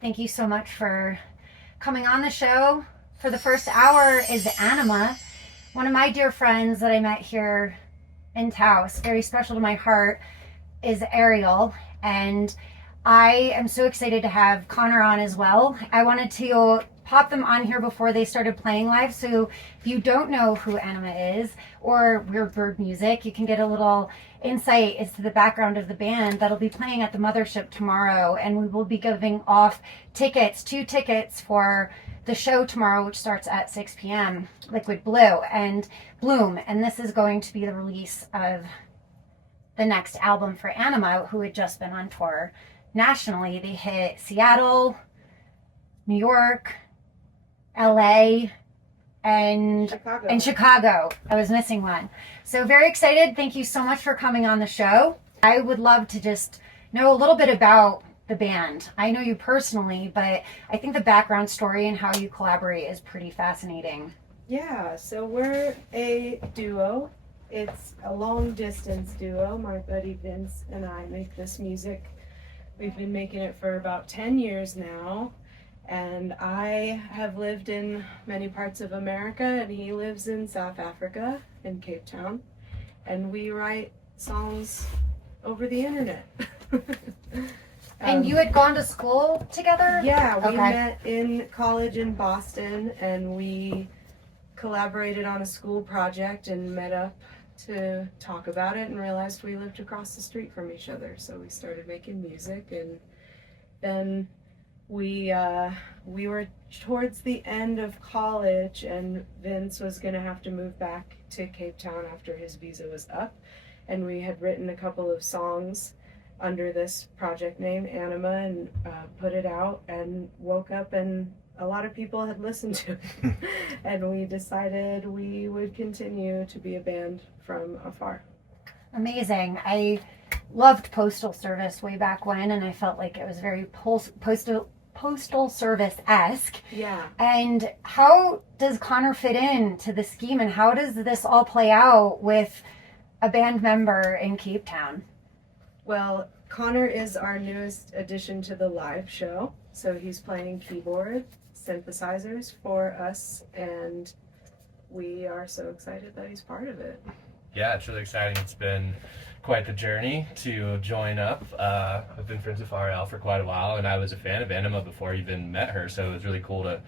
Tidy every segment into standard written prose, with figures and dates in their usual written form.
Thank you so much for coming on the show. For the first hour is Anima, one of my dear friends that I met here in Taos. Very special to my heart is Ariel, and I am so excited to have Connor on as well. I wanted to pop them on here before they started playing live, so if you don't know who Anima is or Weird Bird Music, you can get a little insight as to the background of the band that'll be playing at the Mothership tomorrow, and we will be giving off two tickets for the show tomorrow, which starts at 6 p.m. Liquid Blue and Bloom, and this is going to be the release of the next album for Anima, who had just been on tour nationally. They hit Seattle, New York, LA, and Chicago. I was missing one. So very excited. Thank you so much for coming on the show. I would love to just know a little bit about the band. I know you personally, but I think the background story and how you collaborate is pretty fascinating. Yeah, so we're a duo. It's a long distance duo. My buddy Vince and I make this music. We've been making it for about 10 years now. And I have lived in many parts of America, and he lives in South Africa, in Cape Town. And we write songs over the internet. And you had gone to school together? Yeah, we met in college in Boston, and we collaborated on a school project and met up to talk about it and realized we lived across the street from each other. So we started making music, and then we were towards the end of college, and Vince was going to have to move back to Cape Town after his visa was up, and we had written a couple of songs under this project name Anima and put it out, and woke up and a lot of people had listened to it. And we decided we would continue to be a band from afar. Amazing. I loved Postal Service way back when, and I felt like it was very Postal Service-esque. Yeah. And how does Connor fit in to the scheme, and how does this all play out with a band member in Cape Town? Well, Connor is our newest addition to the live show. So he's playing keyboard, synthesizers for us, and we are so excited that he's part of it. Yeah, it's really exciting. It's been quite the journey to join up. I've been friends with RL for quite a while, and I was a fan of Anima before I even met her, so it was really cool to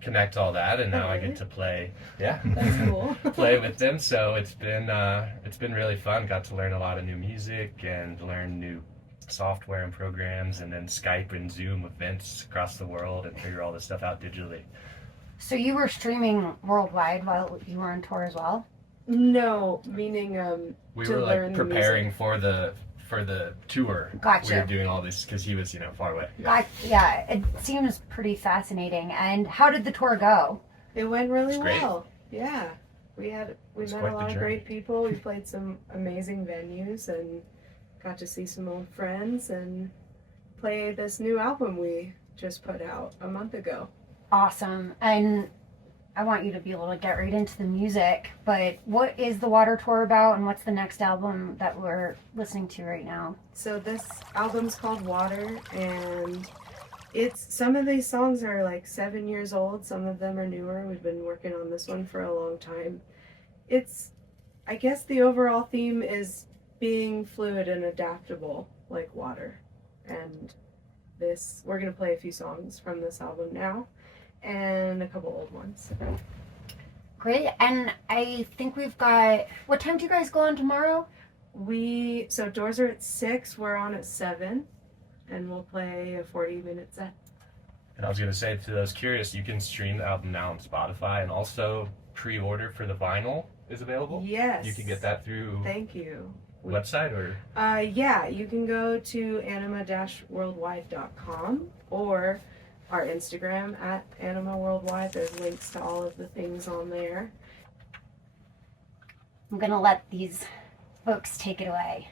connect all that, and now I get to play. Yeah, that's cool. Play with them. So it's been really fun. Got to learn a lot of new music and learn new software and programs, and then Skype and Zoom events across the world and figure all this stuff out digitally. So you were streaming worldwide while you were on tour as well? No, meaning we to were learn like preparing for the tour. Gotcha. We were doing all this because he was far away. Yeah, it seems pretty fascinating. And how did the tour go? It went really Great. well. Yeah, we met a lot of great people. We played some amazing venues and got to see some old friends and play this new album we just put out a month ago. Awesome. And I want you to be able to get right into the music, but what is the Water Tour about, and what's the next album that we're listening to right now? So this album's called Water, and some of these songs are like 7 years old, some of them are newer. We've been working on this one for a long time. I guess the overall theme is being fluid and adaptable like water. And we're going to play a few songs from this album now, and a couple old ones. Great. And I think we've got, what time do you guys go on tomorrow? So doors are at 6, we're on at 7, and we'll play a 40-minute set. And I was going to say, to those curious, you can stream the album now on Spotify, and also pre-order for the vinyl is available. Yes. You can get that through Thank you. website or? Yeah, you can go to anima-worldwide.com or our Instagram at Anima Worldwide. There's links to all of the things on there. I'm going to let these folks take it away.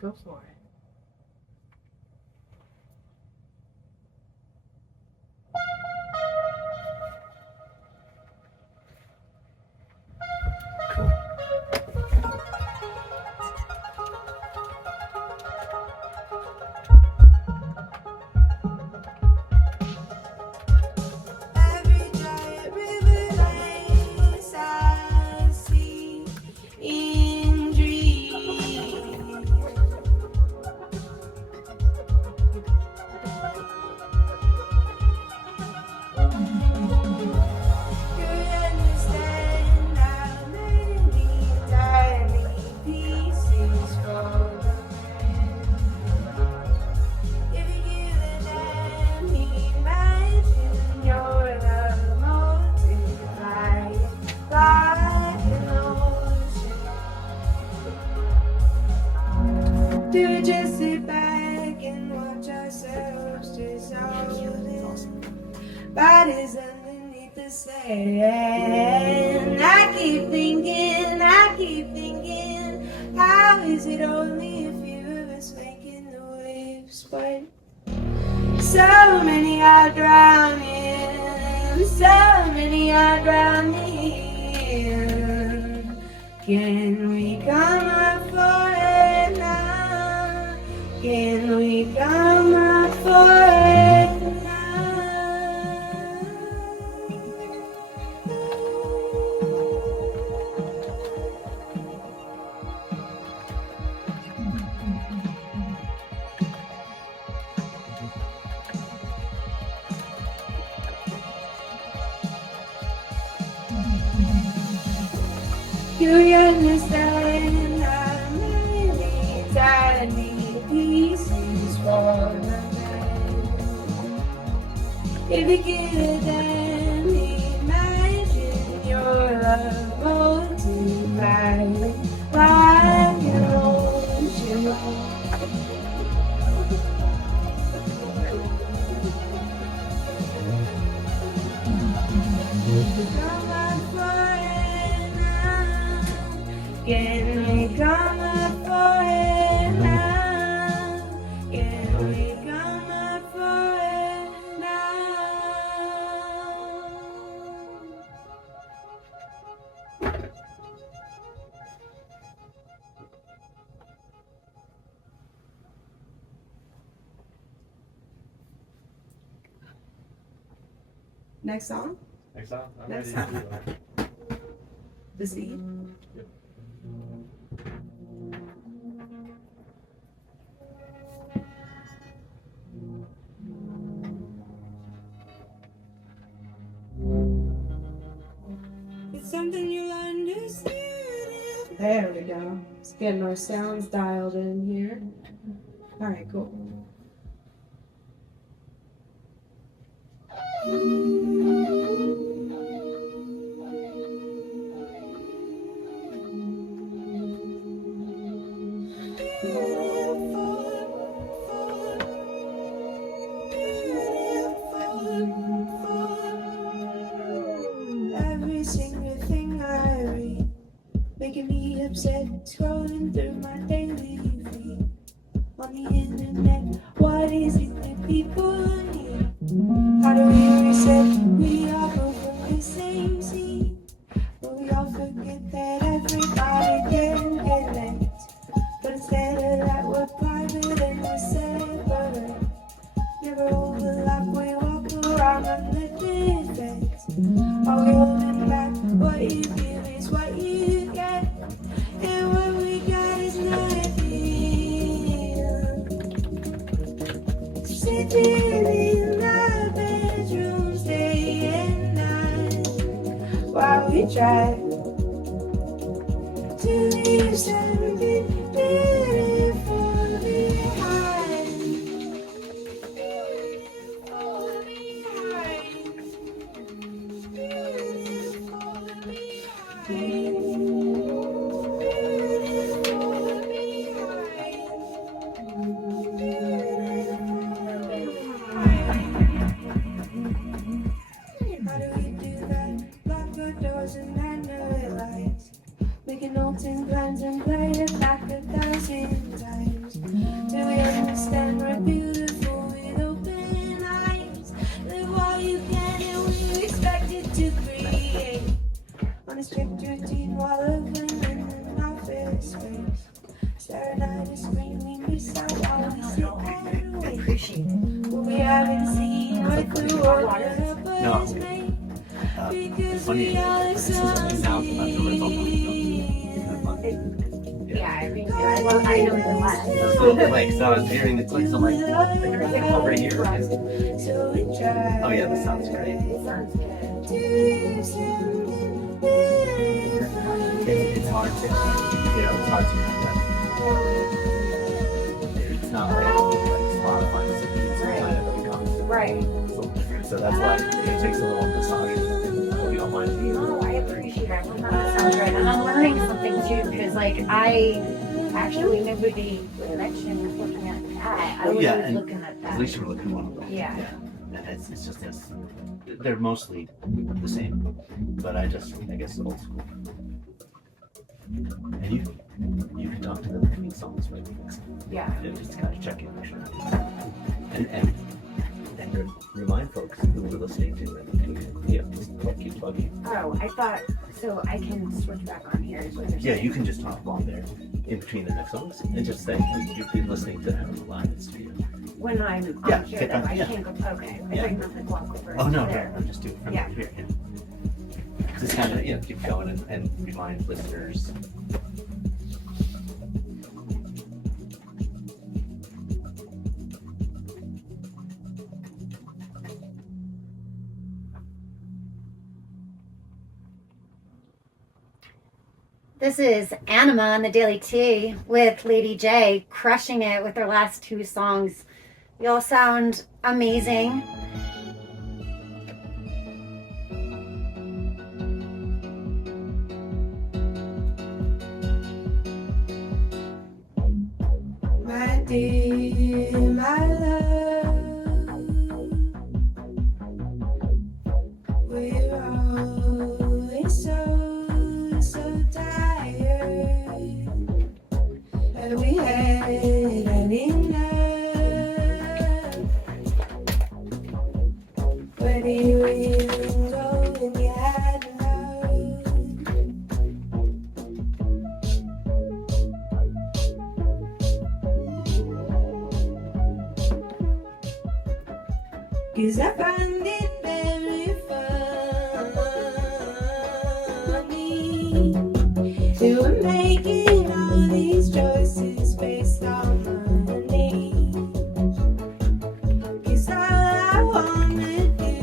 Go for it. And I keep thinking, how is it only a few of us making the waves? But so many are drowning, so many are drowning. Can we come up for it now? Can we come up for it now? You understand how many tiny pieces fall apart. If you could then imagine your love multiplied like an ocean. Come on for it now. Can we come up for it now? Can we come up for it now? Next song? Next song? I'm Next ready to song. do it. The Seed. Yep. It's something you understand. There we go. Let's get our sounds dialed in here. All right, cool. Every single thing I read, making me upset, scrolling through my daily feed. On the internet, what is it that people need? How do we reset? We are both from the same seed, but we all forget that everybody can get linked. But instead of that, we're private and we're separate. Never overlap, we walk around on the defense. Are we holding back? What you feel is what you get, and what we got is nothing. Sitting in our bedrooms day and night, while we try to leave something beautiful behind. Beautiful behind. Beautiful behind. How do we do that? Lock our doors and handle lights. Making notes and plans and play it back 1,000 times. Do we understand we're beautiful with open eyes? Live while you can and we expect it to create. On a strict routine while open in an office space. Staring at a screen, we miss out while we sit and wait. Appreciate it. But we haven't seen what the order No. was made. Because Funny, we all this is only now about the result. Yeah, I mean, I know the last. Those little clicks, I was hearing the clicks, I'm like, over here. Oh yeah, that sounds great. It's hard to, it's hard to have that. It's not like Spotify, so it's kind of become Right. so that's why it takes a little massage. I hope you don't mind. No, I appreciate it. I love how that sounds right. And I'm learning something too, because like I actually maybe the connection was looking at that. I was Yeah, and looking at that. At least you were looking at one of them. Yeah. and it's just this. They're mostly the same, but I guess old school. And you can talk to them between songs, right? Yeah. Just kind of check in, make sure. And remind folks who we're listening to, and just keep plugging. Oh, I thought, so I can switch back on here. Is what you're Yeah, saying. you can just talk along there in between the next songs and just say you've been listening to Adam live in studio. When I'm on Yeah, here, take though, on- I yeah. can't go, okay. I Yeah. thought you meant like walk over. Oh no, there. no, just do it from Yeah. here. Yeah. Just kind of keep going and remind listeners. This is Anima on the Daily Tea with Lady J, crushing it with her last two songs. You all sound amazing. My dear, my love, we're always so tired, and we had enough. But here you go, and you had enough. 'Cause I find it very funny that we're making all these choices based on money. 'Cause all I wanna do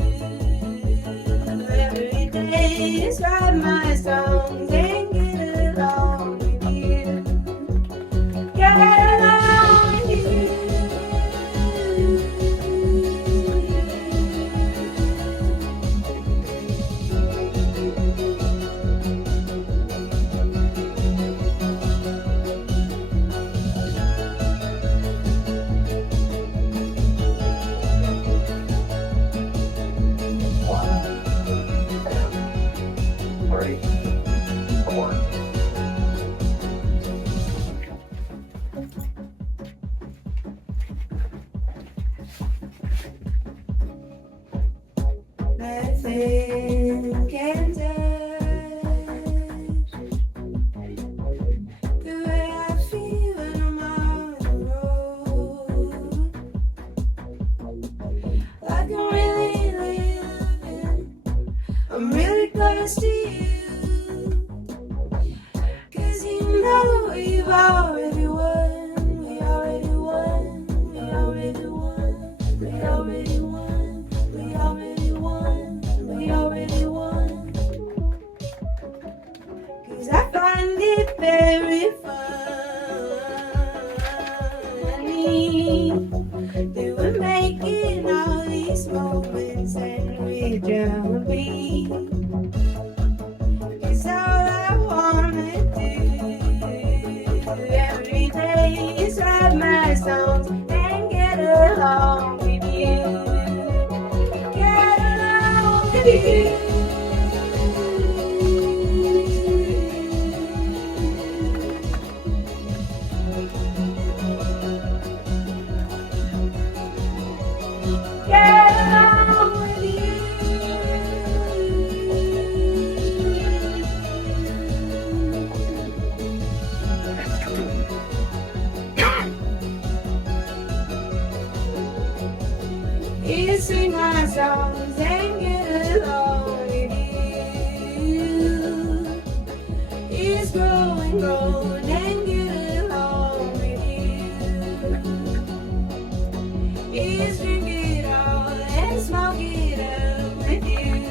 every day is write my songs and get along with you. Get along with you. Three, four. Nothing can touch the way I feel when I'm on the road. Like I'm really living, I'm really close to you. 'Cause you know you've already won, we already won, we already won, we already won, we already won, we already won. 'Cause I find it very funny that we're making all these moments and we're gonna be. 'Cause all I wanna do every day is write my songs and get along with you. Get along with you. Get along with you sing my songs and get along with you. It's growing, growing and get along with you. It's drink it all and smoke it up with you.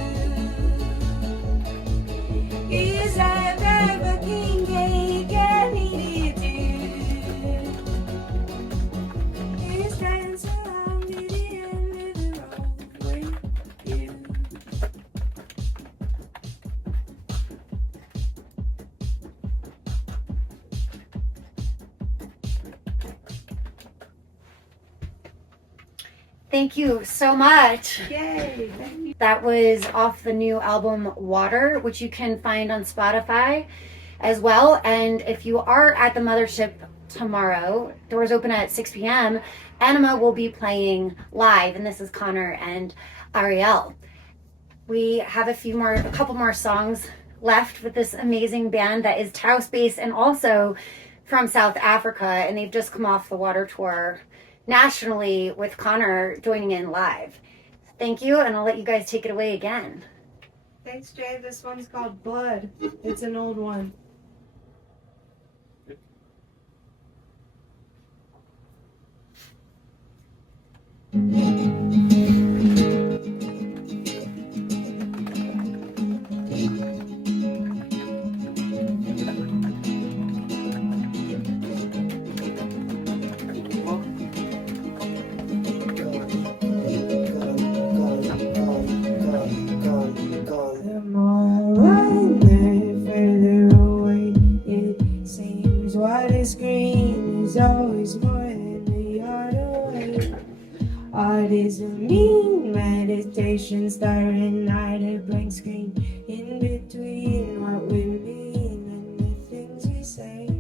It's like a king cake and eat it too. It's dance along to the end of the road with you. Thank you so much. Yay! That was off the new album Water, which you can find on Spotify as well. And if you are at the Mothership tomorrow, doors open at 6 p.m., Anima will be playing live, and this is Connor and Ariel. We have a couple more songs left with this amazing band that is Taos based and also from South Africa, and they've just come off the Water tour nationally with Connor joining in live. Thank you, and I'll let you guys take it away again. Thanks, Jay. This one's called Blood. It's an old one. The more I run, the further away it seems. What is green is always more than a yard away. Art is a mean meditation, starting night a blank screen in between what we mean and the things we say.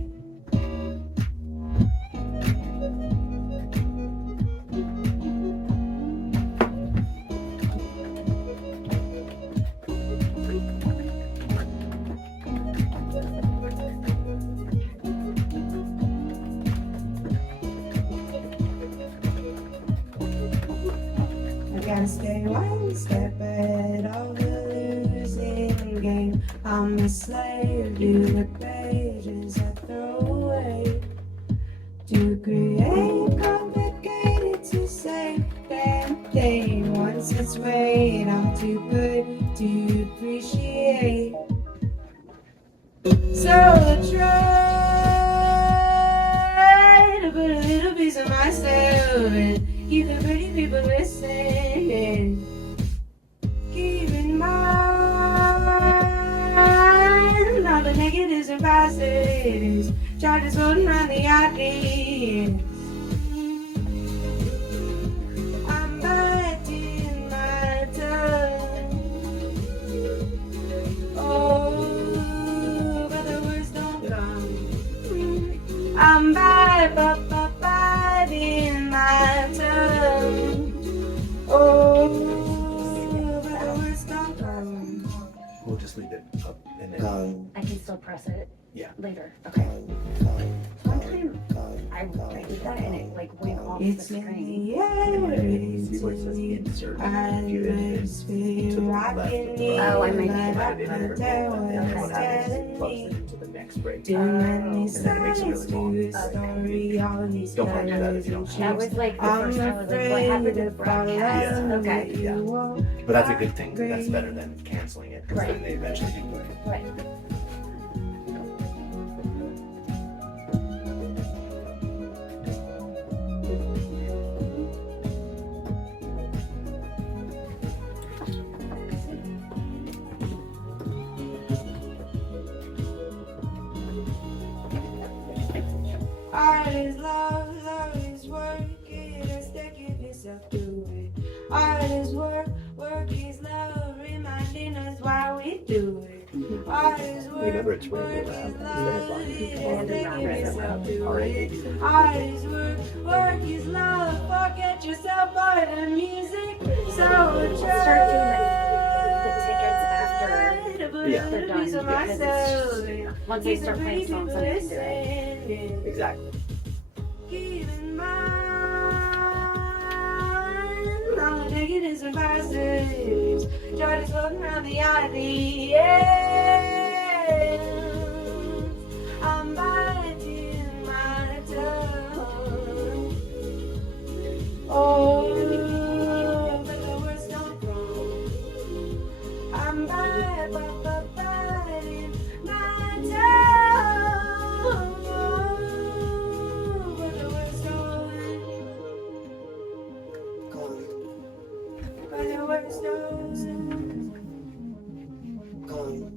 I gotta stay one step ahead of the losing game. I'm a slave to the pages I throw away. To create complicated to say damn thing once it's made. I'm too good to appreciate. So I try to put a little piece of myself in. Keep the pretty people listening. Keep in mind all the negatives and positives. Charges floating around the ideas. I'm biting my tongue. Oh, but the words don't come. I'm biting my tongue. Oh, but the words don't come. We'll just leave it up and then. I can still press it Yeah. later. Okay. One time I did that and it like went off the It's in screen. the air, See where it says insert. and If you hit it it's to the been left, rocking me Oh, I might like need add it in I there, tell and then what what's happens is it telling plugs me. it into the next break. Too many And then it makes it really sides to long. a story, all these Don't want to do that if you don't colors have That and was like the I'm first time I was like, what afraid happened to the if I broadcast? love Okay. what Yeah. you want. But that's a good thing. That's better than canceling it because Right. then they eventually do play. Right. Art is love, love is work. It has to give yourself to it. Art is work, work is love, reminding us why we do it. Art is work, Remember, it's work radio is lab. love, it has to give yourself to Alright. it. Art is work, work is love. Forget yourself by the music. So Let's start doing the tickets after Yeah. they're done. Because once they start playing songs, I'm gonna do it. Exactly. Keep in mind all the negatives and positives. Try to float around the ideas. I'm biting my tongue. Oh, but the words don't come. I'm biting my tongue. But the words don't come. But the words don't come.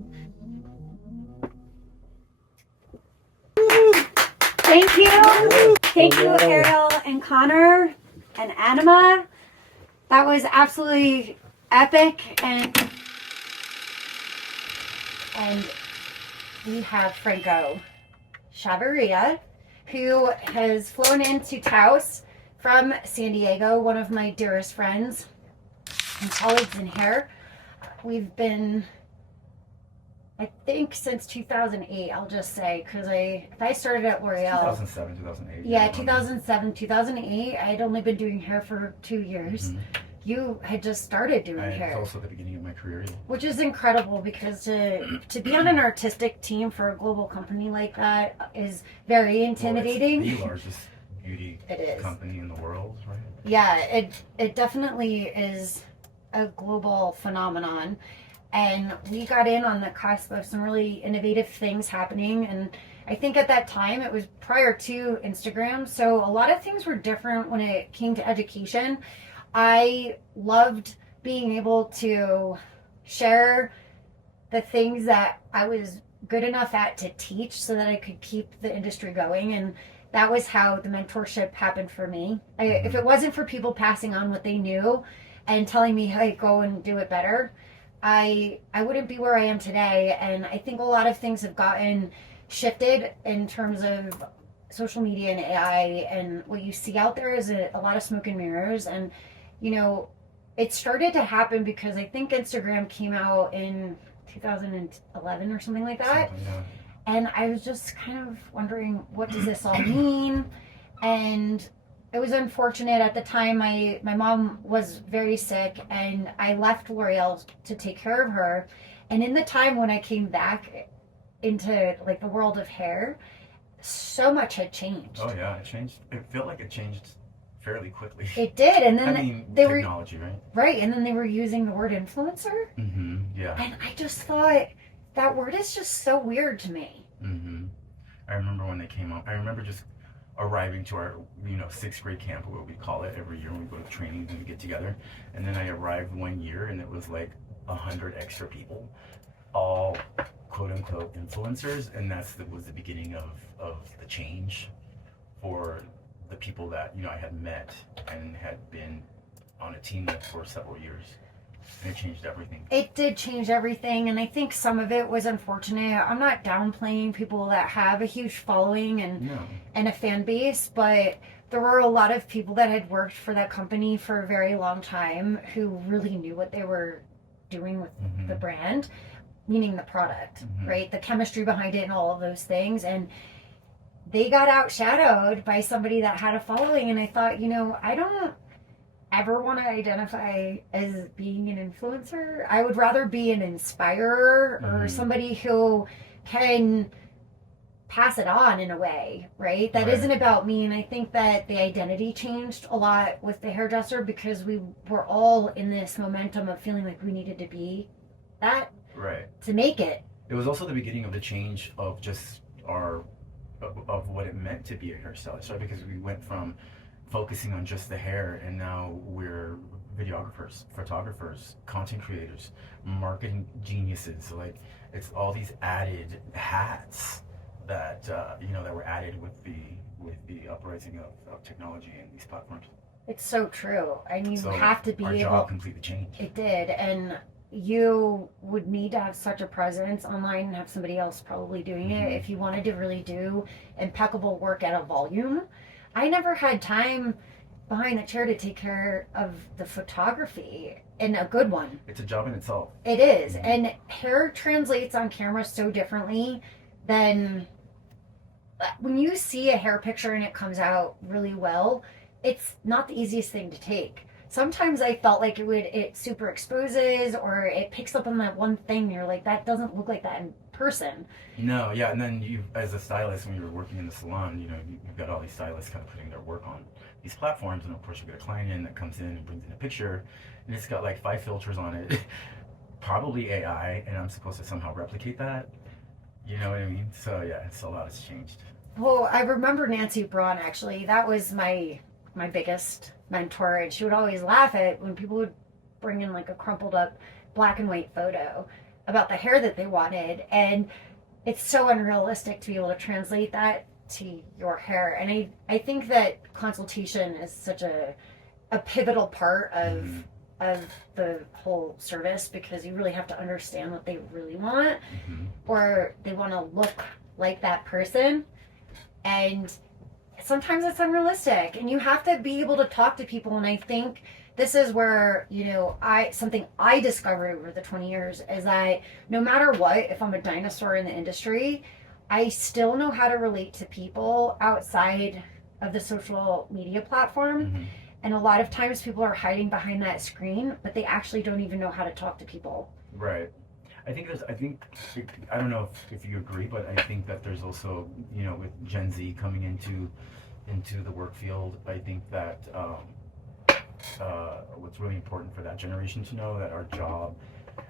Thank you. Thank you, Ariel and Connor and Anima. That was absolutely epic, and we have Franco Chavarria, who has flown into Taos from San Diego, one of my dearest friends and colleagues in hair. We've been, I think, since 2008, I'll just say, because I started at L'Oreal. 2007, 2008. Yeah, 2007, 2008. I had only been doing hair for 2 years. Mhm. You had just started doing It hair, was also the beginning of my career. Yeah. which is incredible, because to be on an artistic team for a global company like that is very intimidating. Well, it's the largest beauty It is. company in the world, right? Yeah, it definitely is a global phenomenon. And we got in on the cusp of some really innovative things happening. And I think at that time it was prior to Instagram. So a lot of things were different when it came to education. I loved being able to share the things that I was good enough at to teach so that I could keep the industry going. And that was how the mentorship happened for me. If it wasn't for people passing on what they knew and telling me, hey, go and do it better, I wouldn't be where I am today. And I think a lot of things have gotten shifted in terms of social media and AI, and what you see out there is a lot of smoke and mirrors. And you know, it started to happen because I think Instagram came out in 2011 or something like that. Something, yeah. And I was just kind of wondering, what does this all mean? And it was unfortunate at the time. My mom was very sick, and I left L'Oreal to take care of her. And in the time when I came back into like the world of hair, so much had changed. Oh yeah, it changed. It felt like it changed fairly quickly. It did, and then I mean, they were technology, right? right, and then they were using the word influencer, Mm-hmm. Yeah. and I just thought that word is just so weird to me. Mm-hmm. I remember when they came up. I remember just arriving to our, sixth grade camp, what we call it, every year when we go to training and we get together. And then I arrived one year, and it was like 100 extra people, all quote unquote influencers, and was the beginning of the change for the people that I had met and had been on a team with for several years. And it changed everything. It did change everything, and I think some of it was unfortunate. I'm not downplaying people that have a huge following No. and a fan base, but there were a lot of people that had worked for that company for a very long time who really knew what they were doing with Mhm. the brand, meaning the product, Mhm. right? The chemistry behind it and all of those things. And they got outshadowed by somebody that had a following. And I thought, I don't ever want to identify as being an influencer. I would rather be an inspirer or Mhm. somebody who can pass it on in a way, right? That Right. isn't about me. And I think that the identity changed a lot with the hairdresser, because we were all in this momentum of feeling like we needed to be that Right. to make it. It was also the beginning of the change of just of what it meant to be a hairstylist, right? Because we went from focusing on just the hair, and now we're videographers, photographers, content creators, marketing geniuses. Like, it's all these added hats that that were added with the uprising of technology and these platforms. It's so true. And you So have to be our able. job completely changed. It did. And you would need to have such a presence online and have somebody else probably doing it Mhm. if you wanted to really do impeccable work at a volume. I never had time behind the chair to take care of the photography, and a good one. It's a job in itself. It is. Mhm. And hair translates on camera so differently than when you see a hair picture and it comes out really well. It's not the easiest thing to take. Sometimes I felt like it super exposes, or it picks up on that one thing. You're like, that doesn't look like that in person. No, yeah, and then you, as a stylist, when you're working in the salon, you've got all these stylists kind of putting their work on these platforms, and of course you get a client in that comes in and brings in a picture, and it's got like 5 filters on it, probably AI, and I'm supposed to somehow replicate that. You know what I mean? So yeah, it's a lot has changed. Well, I remember Nancy Braun, actually. That was my biggest mentor, and she would always laugh at when people would bring in like a crumpled up black and white photo about the hair that they wanted, and it's so unrealistic to be able to translate that to your hair. And I think that consultation is such a a pivotal part of Mhm. of the whole service, because you really have to understand what they really want, Mhm. or they want to look like that person, and sometimes it's unrealistic, and you have to be able to talk to people. And I think this is where, something I discovered over the 20 years is that no matter what, if I'm a dinosaur in the industry, I still know how to relate to people outside of the social media platform. Mhm. And a lot of times people are hiding behind that screen, but they actually don't even know how to talk to people. Right. I think I don't know if you agree, but I think that there's also, with Gen Z coming into the work field, I think that what's really important for that generation to know that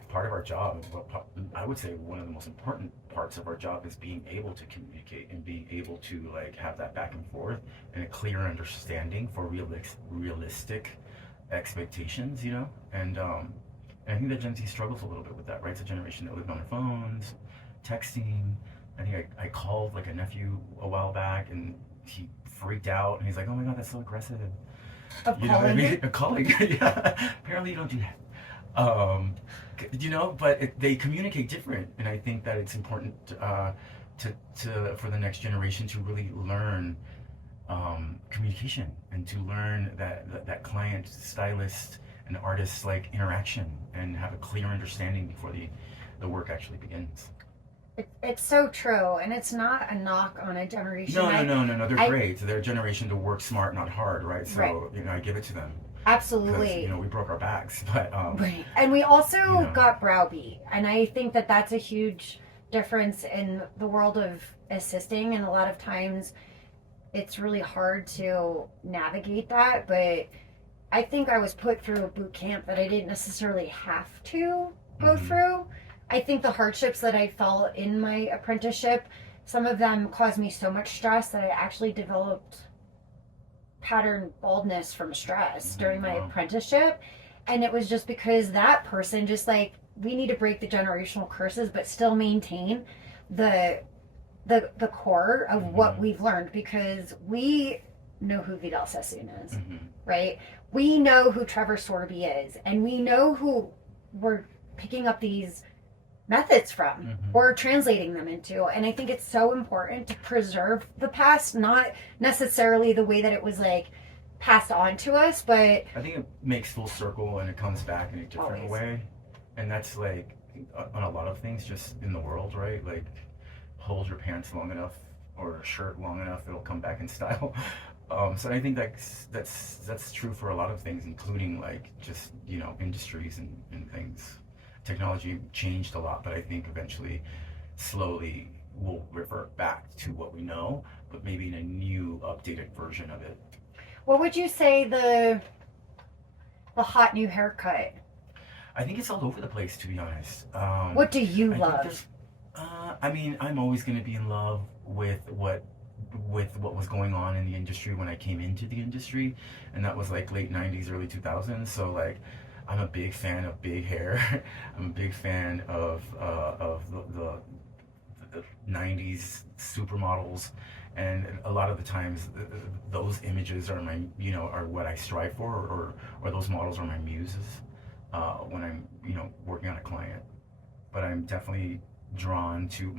part of our job, I would say one of the most important parts of our job is being able to communicate and being able to like have that back and forth and a clear understanding for realistic expectations, and I think that Gen Z struggles a little bit with that, right? It's a generation that lived on their phones, texting. I think I called like a nephew a while back and he freaked out and he's like, "Oh my God, that's so aggressive." Of You know what I calling mean? it. A calling, yeah. Apparently, you don't do that. But they communicate different, and I think that it's important for the next generation to really learn communication and to learn that client, stylist, and artist like interaction and have a clear understanding before the work actually begins. It's so true, and it's not a knock on a generation. No. They're I- great. They're a generation to work smart, not hard, right? So Right. I give it to them. Absolutely. Because we broke our backs, but Right. And we also know. got browbeat. And I think that that's a huge difference in the world of assisting. And a lot of times it's really hard to navigate that. But I think I was put through a boot camp that I didn't necessarily have to go Mhm. through. I think the hardships that I felt in my apprenticeship, some of them caused me so much stress that I actually developed pattern baldness from stress during my Wow. apprenticeship. And it was just because that person just like, we need to break the generational curses but still maintain the core of what Mhm. we've learned, because we know who Vidal Sassoon is, Mhm. right? We know who Trevor Sorby is, and we know who we're picking up these methods from Mhm. or translating them into. And I think it's so important to preserve the past, not necessarily the way that it was like passed on to us, but I think it makes full circle and it comes back in a different Always. way, and that's like on a lot of things just in the world, right? Like hold your pants long enough or a shirt long enough, it'll come back in style. So I think that's true for a lot of things, including like just industries and things. Technology changed a lot, but I think eventually, slowly, we'll revert back to what we know, but maybe in a new, updated version of it. what would you say the hot new haircut? I think it's all over the place, to be honest. What do you I think love? there's- I mean, I'm always going to be in love with what was going on in the industry when I came into the industry, and that was like late 90s, early 2000s. So like, I'm a big fan of big hair. I'm a big fan of the 90s supermodels, and a lot of the times those images are are what I strive for, or those models are my muses when I'm working on a client. But I'm definitely drawn to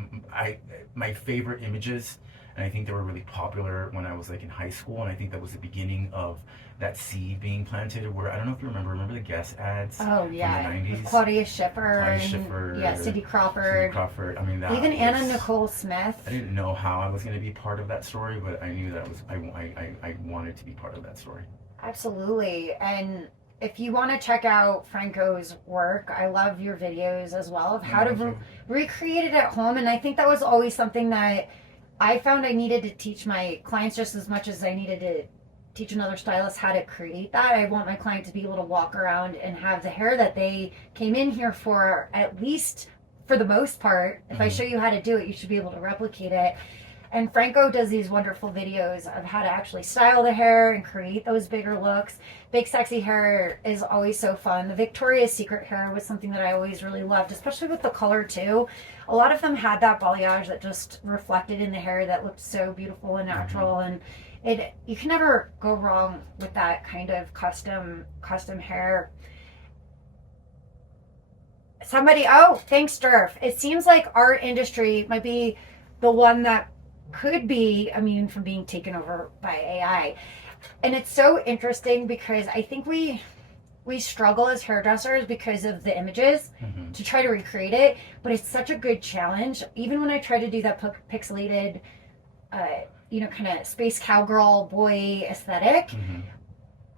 my favorite images, and I think they were really popular when I was like in high school, and I think that was the beginning of that seed being planted. Where I don't know if you remember the Guess ads Oh yeah, from the with 90s. Claudia Schiffer Claudia and Schiffer, yeah, Cindy Cindy Crawford, Crawford. I mean, that even was, Anna Nicole Smith. I didn't know how I was going to be part of that story, but I knew that I wanted to be part of that story. Absolutely. And if you want to check out Franco's work, I love your videos as well of how to Thank you. recreate it at home. And I think that was always something that I found I needed to teach my clients just as much as I needed to teach another stylist how to create that. I want my client to be able to walk around and have the hair that they came in here for, at least for the most part. If I Mhm. show you how to do it, you should be able to replicate it. And Franco does these wonderful videos of how to actually style the hair and create those bigger looks. Big sexy hair is always so fun. The Victoria's Secret hair was something that I always really loved, especially with the color too. A lot of them had that balayage that just reflected in the hair that looked so beautiful and natural. And You can never go wrong with that kind of custom hair. Thanks, Durf. It seems like our industry might be the one that could be immune from being taken over by AI. And it's so interesting because I think we struggle as hairdressers because of the images to try to recreate it, but it's such a good challenge. Even when I try to do that pixelated, kind of space cowgirl boy aesthetic,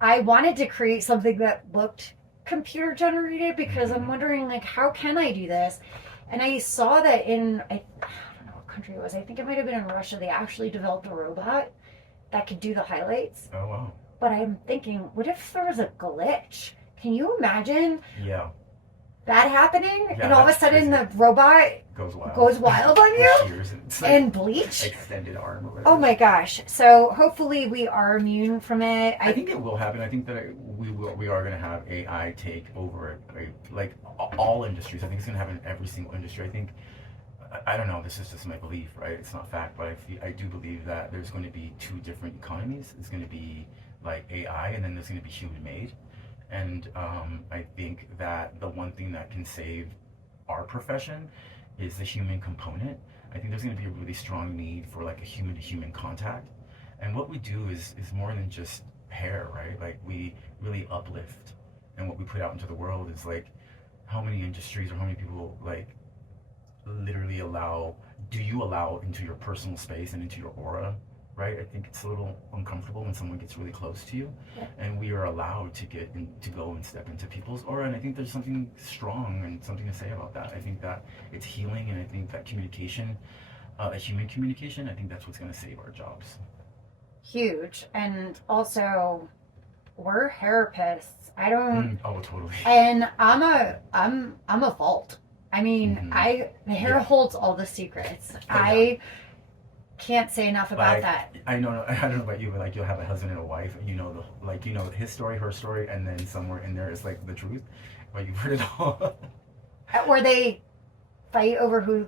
I wanted to create something that looked computer generated because I'm wondering, like, how can I do this? And I saw that I don't know what country it was. I think it might have been in Russia. They actually developed a robot that could do the highlights. Oh, wow. But I'm thinking, what if there was a glitch? Can you imagine that happening? Yeah, and all of a that's sudden crazy. the robot Goes wild on you? Shears and, it's And bleach? extended arm or whatever. Oh my gosh. So hopefully we are immune from it. I think it will happen. I think that we are going to have AI take over like all industries. I think it's going to happen in every single industry. I think, I don't know, this is just my belief, right? It's not fact, but I do believe that there's going to be two different economies. It's going to be like AI, and then there's going to be human made. And I think that the one thing that can save our profession is the human component. I think there's going to be a really strong need for like a human to human contact. And what we do is more than just hair, right? Like we really uplift. And what we put out into the world is like, how many industries or how many people like literally do you allow into your personal space and into your aura, right? I think it's a little uncomfortable when someone gets really close to you, and we are allowed to go and step into people's aura. And I think there's something strong and something to say about that. I think that it's healing, and I think that communication, a human communication, I think that's what's going to save our jobs. Huge. And also, we're therapists. I don't. Oh, totally. And I'm a vault. I mean, the hair holds all the secrets. I can't say enough about that. I don't know about you, but like you'll have a husband and a wife, and you know his story, her story, and then somewhere in there is like the truth. But you've heard it all. Or they fight over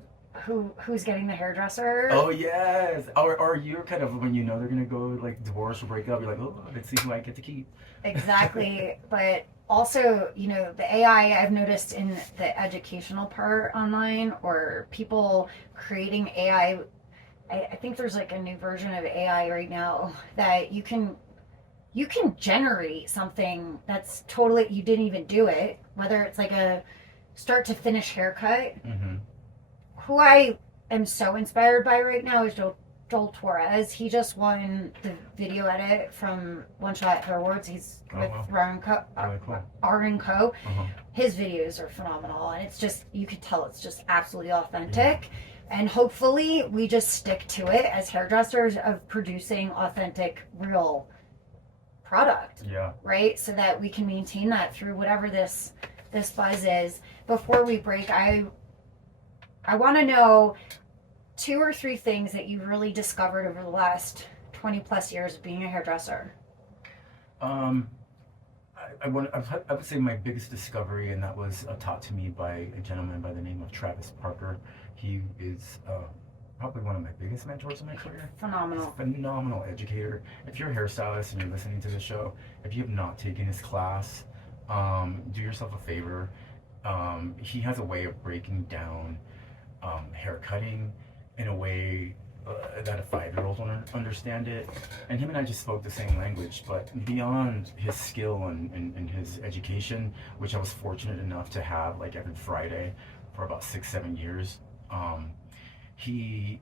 who's getting the hairdresser. Oh yes. Or you're kind of, when you know they're gonna go like divorce or break up, you're like, oh, let's see who I get to keep. Exactly. But also, the AI I've noticed in the educational part online, or people creating AI. I think there's like a new version of AI right now that you can generate something that's totally, you didn't even do it, whether it's like a start to finish haircut. Who I am so inspired by right now is Joel Torres. He just won the video edit from One Shot Awards. He's with Aaron Co. His videos are phenomenal, and it's just, you could tell it's just absolutely authentic. And hopefully we just stick to it as hairdressers of producing authentic, real product. Right? So that we can maintain that through whatever this buzz is. Before we break, I want to know 2 or 3 things that you've really discovered over the last 20 plus years of being a hairdresser. I would say my biggest discovery, and that was taught to me by a gentleman by the name of Travis Parker. He is probably one of my biggest mentors in my career. Phenomenal. He's a phenomenal educator. If you're a hairstylist and you're listening to the show, if you have not taken his class, do yourself a favor. He has a way of breaking down hair cutting in a way that a 5-year-old will understand it. And him and I just spoke the same language, but beyond his skill and his education, which I was fortunate enough to have like every Friday for about 6-7 years, he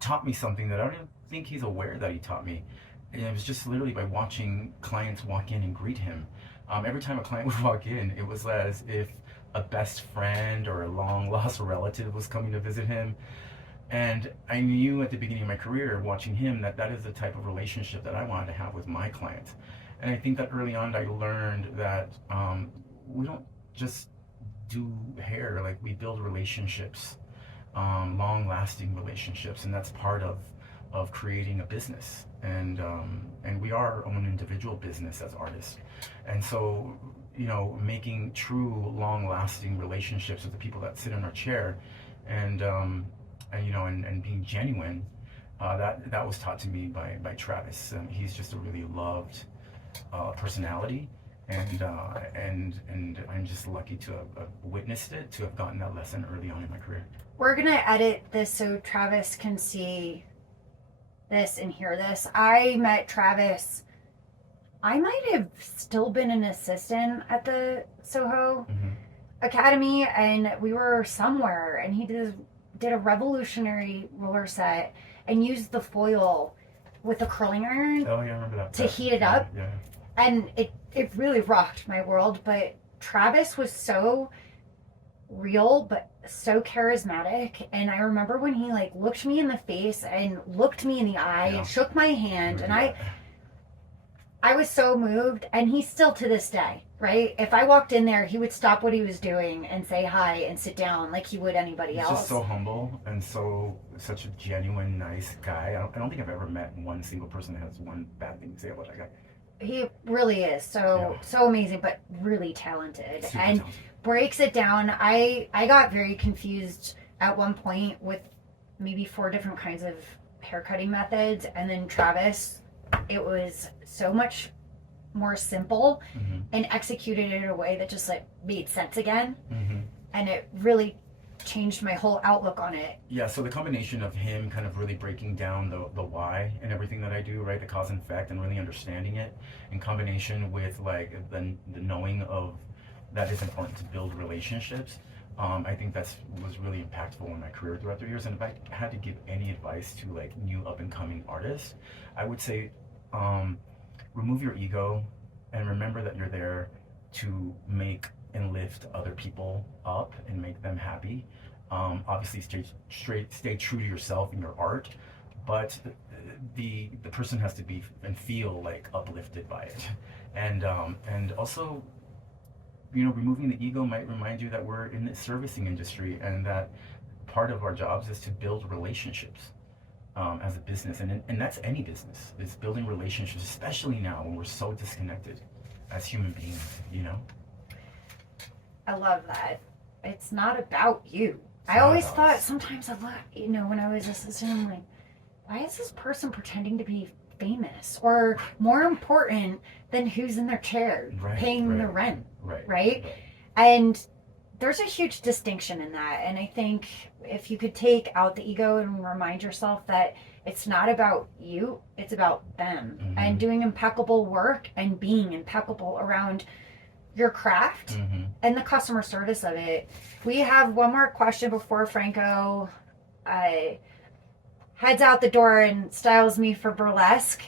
taught me something that I don't even think he's aware that he taught me. And it was just literally by watching clients walk in and greet him. Every time a client would walk in, it was as if a best friend or a long lost relative was coming to visit him. And I knew at the beginning of my career, watching him, that is the type of relationship that I wanted to have with my clients. And I think that early on I learned that we don't just do hair, like we build relationships, long-lasting relationships, and that's part of creating a business. And we are our own individual business as artists. And so, making true long-lasting relationships with the people that sit in our chair, and being genuine, That was taught to me by Travis. He's just a really loved personality, and I'm just lucky to have witnessed it, to have gotten that lesson early on in my career. We're gonna edit this so Travis can see this and hear this. I met Travis. I might have still been an assistant at the Soho Academy, and we were somewhere, and he did a revolutionary roller set and used the foil with the curling iron Oh yeah, I remember that. to heat it up. Yeah. And it really rocked my world. But Travis was so real but so charismatic, and I remember when he like looked me in the face and looked me in the eye and shook my hand, and I was so moved. And he's still to this day, right? If I walked in there, he would stop what he was doing and say hi and sit down like he would anybody He's else. just so humble and such a genuine, nice guy. I don't think I've ever met one single person that has one bad thing to say about that guy. He really is so amazing, but really talented. Super and talented. Breaks it down. I got very confused at one point with maybe 4 different kinds of haircutting methods, and then Travis, it was so much more simple and executed it in a way that just like made sense again, and it really changed my whole outlook on it. Yeah, so the combination of him kind of really breaking down the why and everything that I do, right, the cause and effect, and really understanding it, in combination with like the knowing of that it's important to build relationships. I think was really impactful in my career throughout the years. And if I had to give any advice to like new up and coming artists, I would say remove your ego and remember that you're there to make and lift other people up and make them happy. Obviously stay true to yourself and your art, but the person has to be and feel like uplifted by it. And also, you know, removing the ego might remind you that we're in the servicing industry, and that part of our jobs is to build relationships as a business, and that's any business. It's building relationships, especially now when we're so disconnected as human beings, you know? I love that. It's not about you. I always thought sometimes you know, when I was assistant, I'm like, why is this person pretending to be famous or more important than who's in their chair paying the rent? Right? And there's a huge distinction in that. And I think if you could take out the ego and remind yourself that it's not about you, it's about them, and doing impeccable work and being impeccable around your craft and the customer service of it. We have one more question before Franco heads out the door and styles me for burlesque.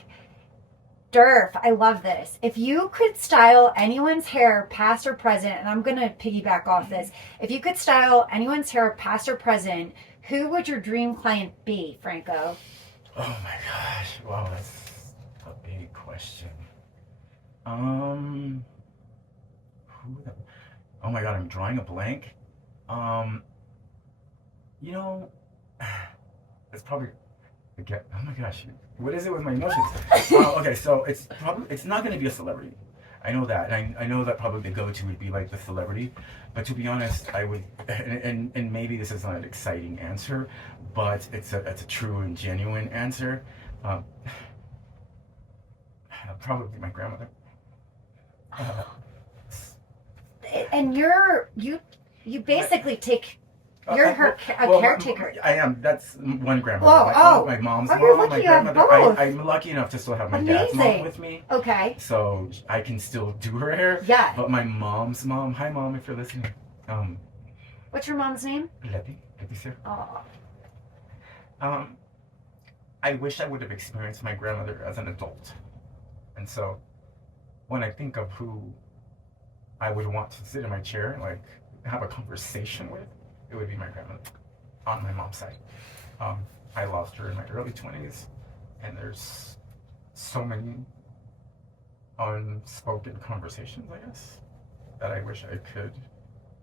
Durf, I love this. If you could style anyone's hair, past or present, and I'm going to piggyback off this. If you could style anyone's hair, past or present, who would your dream client be, Franco? Oh my gosh. Wow, that's a big question. Oh my god, I'm drawing a blank. You know, it's probably, oh my gosh, what is it with my emotions? Okay, so it's not going to be a celebrity. I know that, and I know that probably the go-to would be like the celebrity, but to be honest, I would, and maybe this is not an exciting answer, but it's a true and genuine answer. Probably my grandmother. And you basically take, you're her caretaker. I am. That's one grandmother. My mom's mom, you're lucky my you have grandmother. both. I'm lucky enough to still have my dad's mom with me. Okay. So I can still do her hair. Yeah. But my mom's mom, hi mom, if you're listening. What's your mom's name? Letty sir. Oh. I wish I would have experienced my grandmother as an adult. And so when I think of who I would want to sit in my chair and like have a conversation with, it would be my grandmother on my mom's side. I lost her in my early 20s, and there's so many unspoken conversations, I guess, that I wish I could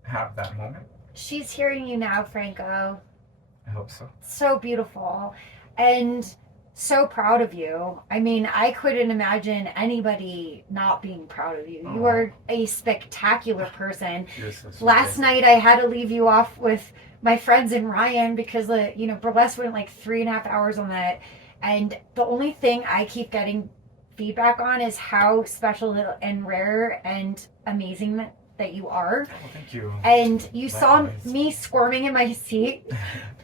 have that moment. She's hearing you now, Franco. I hope so. So beautiful. And so proud of you. I mean, I couldn't imagine anybody not being proud of you. You are a spectacular person. You're so sweet. Last night I had to leave you off with my friends and Ryan, because burlesque went like 3.5 hours on that, and the only thing I keep getting feedback on is how special and rare and amazing that you are. Oh, thank you. And you saw Likewise. me squirming in my seat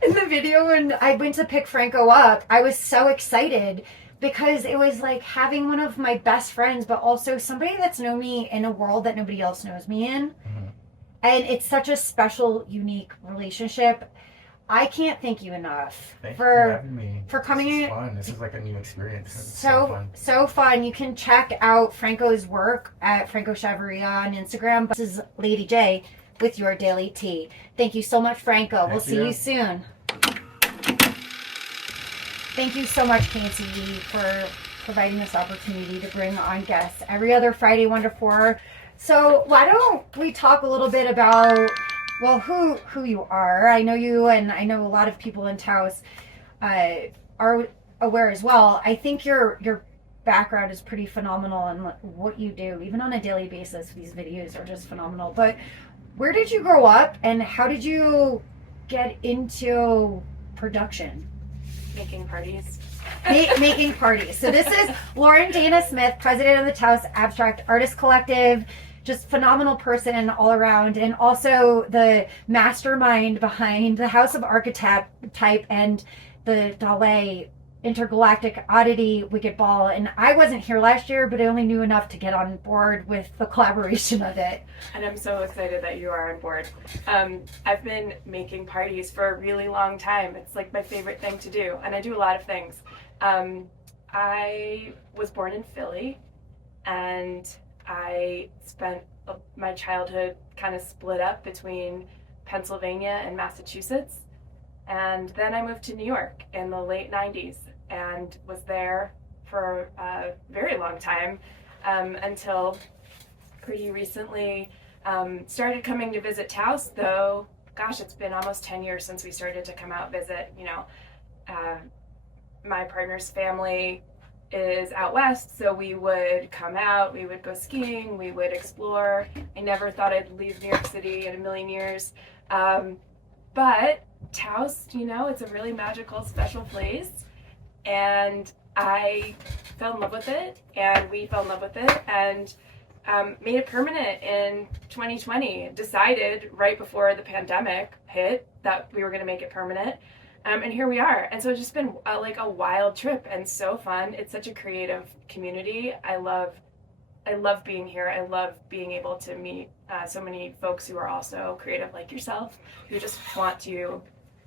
in the video when I went to pick Franco up. I was so excited because it was like having one of my best friends, but also somebody that's known me in a world that nobody else knows me in. Mhm. And it's such a special, unique relationship. I can't thank you enough Thank you for having me. for coming This in. is fun. This is like a new experience. It's So fun. You can check out Franco's work at Franco Chavarria on Instagram. This is Lady J with your Daily Tea. Thank you so much, Franco. We'll see you soon. Thank you so much, KNCE, for providing this opportunity to bring on guests every other Friday, 1 to 4. So why don't we talk a little bit about, well, who you are. I know you, and I know a lot of people in Taos are aware as well. I think your background is pretty phenomenal, and what you do, even on a daily basis, these videos are just phenomenal. But where did you grow up, and how did you get into production? Making parties. Making parties. So this is Lauren Dana Smith, president of the Taos Abstract Artist Collective. Just phenomenal person all around, and also the mastermind behind the House of Archetype and the Dalai Intergalactic Oddity Wicked Ball. And I wasn't here last year, but I only knew enough to get on board with the collaboration of it. And I'm so excited that you are on board. I've been making parties for a really long time. It's like my favorite thing to do, and I do a lot of things. I was born in Philly, and I spent my childhood kind of split up between Pennsylvania and Massachusetts. And then I moved to New York in the late 90s and was there for a very long time until pretty recently started coming to visit Taos, though, gosh, it's been almost 10 years since we started to come out visit. My partner's family is out west, so we would come out, we would go skiing, we would explore. I never thought I'd leave New York City in a million years. But Taos, it's a really magical, special place. And I fell in love with it, and we fell in love with it, and made it permanent in 2020. Decided right before the pandemic hit that we were going to make it permanent. And here we are. And so it's just been like a wild trip and so fun. It's such a creative community. I love being here. I love being able to meet so many folks who are also creative like yourself, who just want to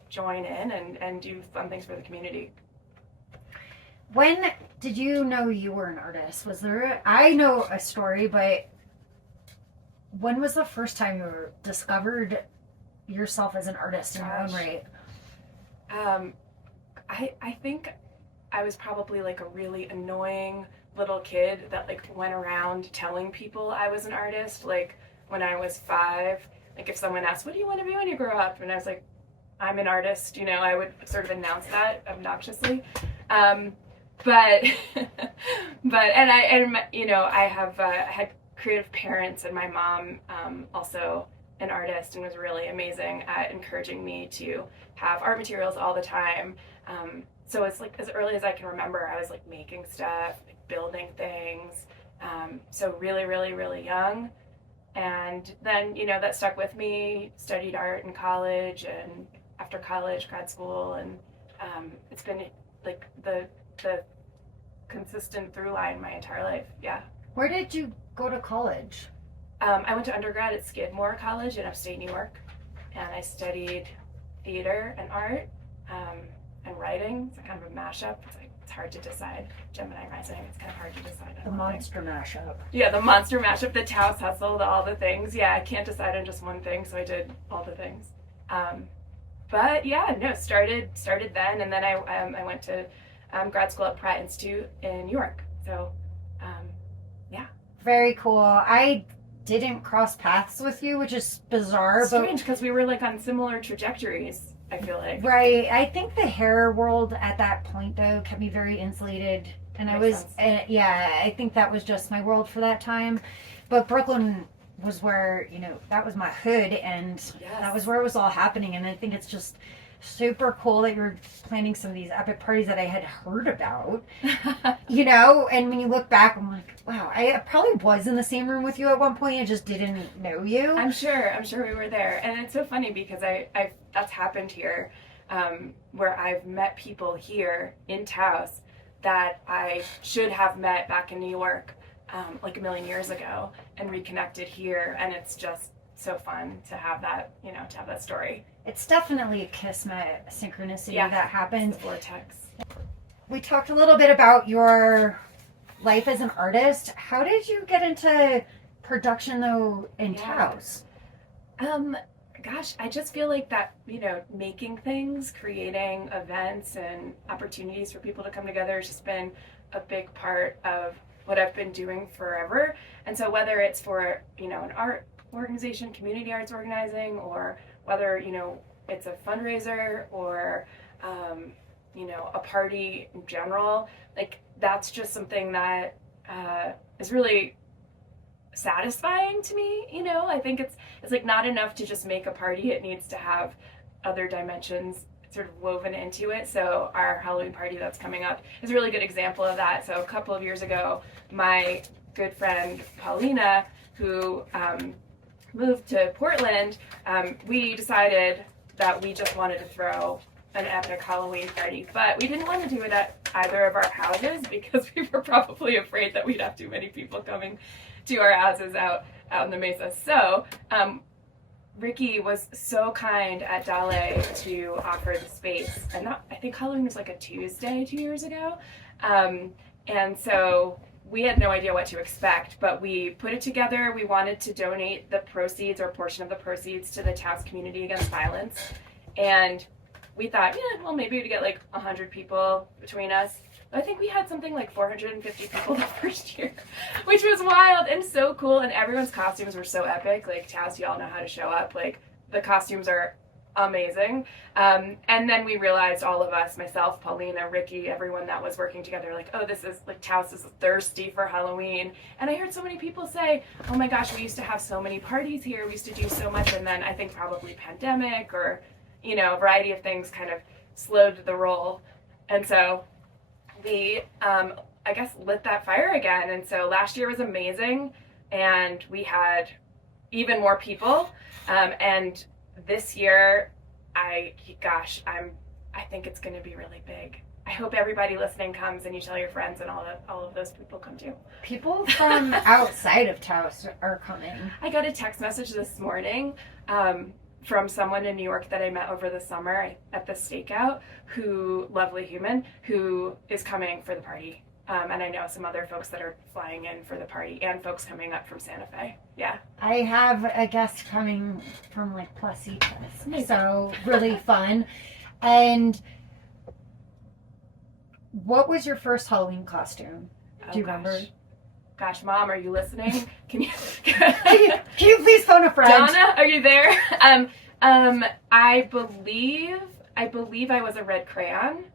join in and do fun things for the community. When did you know you were an artist? I know a story, but when was the first time you discovered yourself as an artist in your own right? I think I was probably like a really annoying little kid that like went around telling people I was an artist. Like when I was 5, like if someone asked, "What do you want to be when you grow up?" and I was like, "I'm an artist," I would sort of announce that obnoxiously. But I have had creative parents, and my mom also an artist, and was really amazing at encouraging me to have art materials all the time. So it's like as early as I can remember, I was like making stuff, like building things. So really, really, really young. And then, that stuck with me, studied art in college, and after college, grad school. And it's been like the consistent through line my entire life. Yeah. Where did you go to college? I went to undergrad at Skidmore College in upstate New York, and I studied theater and art and writing. It's kind of a mashup. It's hard to decide. Gemini rising. It's kind of hard to decide. The monster mashup. Yeah, the monster mashup, the Taos hustle, all the things. Yeah, I can't decide on just one thing, so I did all the things. But yeah, no, started then, and then I went to grad school at Pratt Institute in New York. So, yeah. Very cool. I didn't cross paths with you, which is bizarre. Strange, because we were like on similar trajectories, I feel like. Right. I think the hair world at that point, though, kept me very insulated. And I think that was just my world for that time. But Brooklyn was where, that was my hood, and that was where it was all happening. And I think it's just super cool that you're planning some of these epic parties that I had heard about, and when you look back, I'm like, wow, I probably was in the same room with you at one point. I just didn't know you. I'm sure we were there. And it's so funny because I that's happened here, where I've met people here in Taos that I should have met back in New York, like a million years ago, and reconnected here. And it's just so fun to have that, to have that story. It's definitely a kismet synchronicity that happens. It's the vortex. We talked a little bit about your life as an artist. How did you get into production though in Taos? Gosh, I just feel like that, making things, creating events and opportunities for people to come together has just been a big part of what I've been doing forever. And so whether it's for, an art organization, community arts organizing, or whether, it's a fundraiser or, a party in general, like that's just something that is really satisfying to me. I think it's like not enough to just make a party. It needs to have other dimensions sort of woven into it. So our Halloween party that's coming up is a really good example of that. So a couple of years ago, my good friend Paulina, who moved to Portland, we decided that we just wanted to throw an epic Halloween party, but we didn't want to do it at either of our houses because we were probably afraid that we'd have too many people coming to our houses out in the mesa. So Ricky was so kind at Dale to offer the space, and I think Halloween was like a Tuesday 2 years ago, and so we had no idea what to expect, but we put it together. We wanted to donate the proceeds, or a portion of the proceeds, to the Taos Community Against Violence, and we thought, maybe we'd get like 100 people between us. I think we had something like 450 people the first year, which was wild and so cool. And everyone's costumes were so epic. Like, Taos, y'all know how to show up. Like, the costumes are amazing. And then we realized, all of us, myself, Paulina, Ricky, everyone that was working together, like, oh, this is like, Taos is thirsty for Halloween. And I heard so many people say, oh my gosh, we used to have so many parties here. We used to do so much. And then I think probably pandemic or, a variety of things kind of slowed the roll. And so we, I guess, lit that fire again. And so last year was amazing, and we had even more people. And this year, I think it's going to be really big. I hope everybody listening comes, and you tell your friends, and all of those people come too. People from outside of Taos are coming. I got a text message this morning from someone in New York that I met over the summer at the stakeout, lovely human, who is coming for the party. And I know some other folks that are flying in for the party, and folks coming up from Santa Fe. Yeah. I have a guest coming from like Placitas, so really fun. And what was your first Halloween costume? Do you remember? Gosh, Mom, are you listening? Can you can you please phone a friend? Donna, are you there? I believe I was a red crayon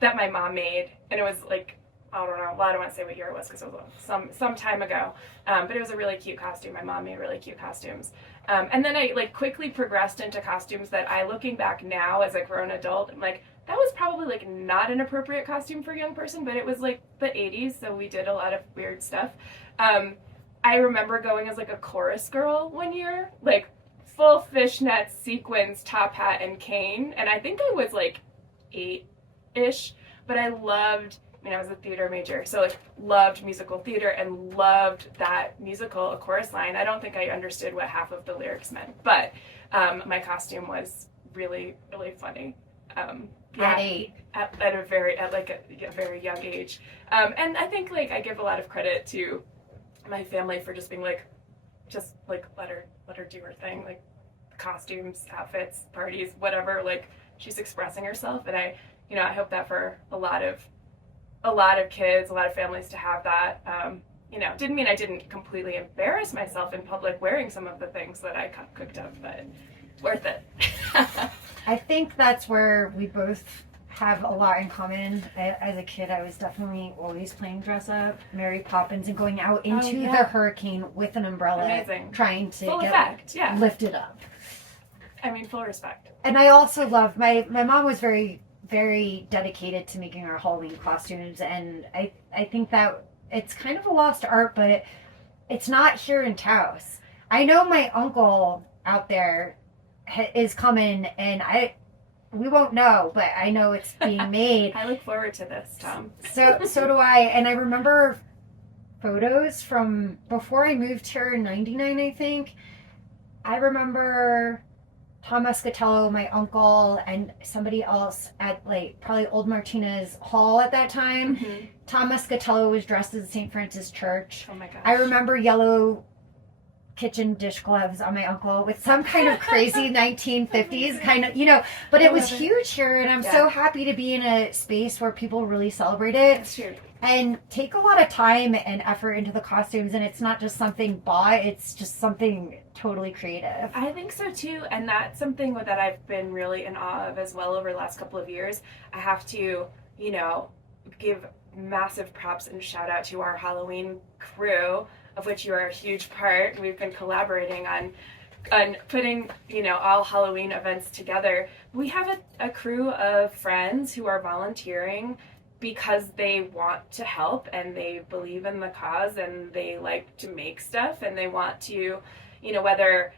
that my mom made, and it was like, I don't know. Well, I don't want to say what year it was because it was some time ago. But it was a really cute costume. My mom made really cute costumes. And then I like quickly progressed into costumes that looking back now as a grown adult, I'm like, that was probably like not an appropriate costume for a young person, but it was like the 80s, so we did a lot of weird stuff. I remember going as like a chorus girl one year, like full fishnet sequins, top hat, and cane. And I think I was like 8-ish, but I loved, I was a theater major, so like loved musical theater and loved that musical, A Chorus Line. I don't think I understood what half of the lyrics meant, but my costume was really, really funny. At 8. At a very young age. And I think like I give a lot of credit to my family for just being like, let her do her thing, like costumes, outfits, parties, whatever, like she's expressing herself. And I hope that for a lot of kids, a lot of families to have that. Didn't mean I didn't completely embarrass myself in public wearing some of the things that I cooked up, but worth it. I think that's where we both have a lot in common. As a kid, I was definitely always playing dress up, Mary Poppins, and going out into yeah. the hurricane with an umbrella, Amazing. trying to Full get effect, yeah. lifted up. I mean, full respect. And I also love my mom was very, very dedicated to making our Halloween costumes, and I think that it's kind of a lost art, but it's not here in Taos. I know my uncle out there is coming, and we won't know, but I know it's being made. I look forward to this, Tom. So do I, and I remember photos from before I moved here in '99, I think. I remember Tom Muscatello, my uncle, and somebody else at like probably Old Martinez Hall at that time. Mm-hmm. Tom Muscatello was dressed as St. Francis Church. Oh my gosh. I remember yellow kitchen dish gloves on my uncle with some kind of crazy 1950s kind of, but it was huge here, and I'm so happy to be in a space where people really celebrate it. It's true. And take a lot of time and effort into the costumes, and it's not just something bought, it's just something totally creative. I think so too, and that's something that I've been really in awe of as well over the last couple of years. I have to, give massive props and shout out to our Halloween crew, of which you are a huge part. We've been collaborating on putting, all Halloween events together. We have a crew of friends who are volunteering because they want to help and they believe in the cause and they like to make stuff and they want to, whether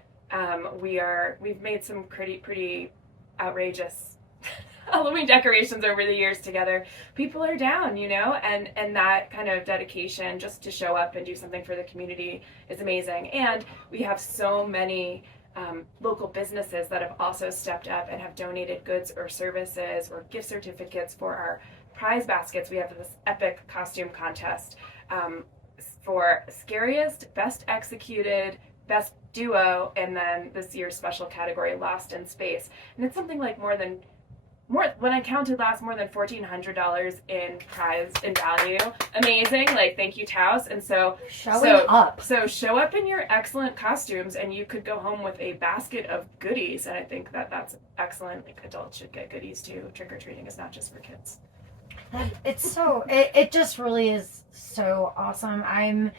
we've made some pretty outrageous Halloween decorations over the years together. People are down, and that kind of dedication just to show up and do something for the community is amazing. And we have so many local businesses that have also stepped up and have donated goods or services or gift certificates for our prize baskets. We have this epic costume contest for scariest, best executed, best duo, and then this year's special category, Lost in Space. And it's something like when I counted last, more than $1,400 in prize in value. Amazing. Thank you, Taos. And so Showing up. So show up in your excellent costumes and you could go home with a basket of goodies. And I think that's excellent. Adults should get goodies too. Trick-or-treating is not just for kids. It just really is so awesome. I'm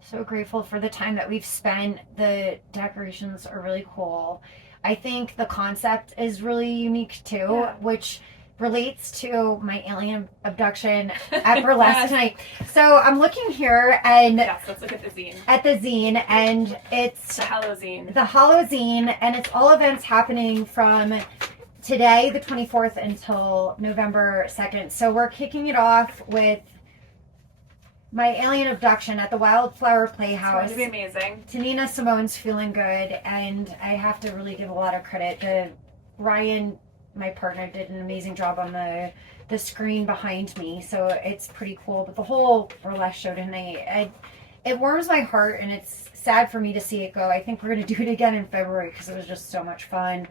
so grateful for the time that we've spent. The decorations are really cool. I think the concept is really unique too, which relates to my alien abduction at Burlesque tonight. So I'm looking here, and yes, let's look at the zine. And it's the Halloween. The Halloween, and it's all events happening from today, the 24th, until November 2nd. So we're kicking it off with my alien abduction at the Wildflower Playhouse. It's going to be amazing. Tanina Simone's feeling good, and I have to really give a lot of credit to Ryan, my partner, did an amazing job on the screen behind me, so it's pretty cool. But the whole burlesque show tonight, it warms my heart, and it's sad for me to see it go. I think we're going to do it again in February because it was just so much fun.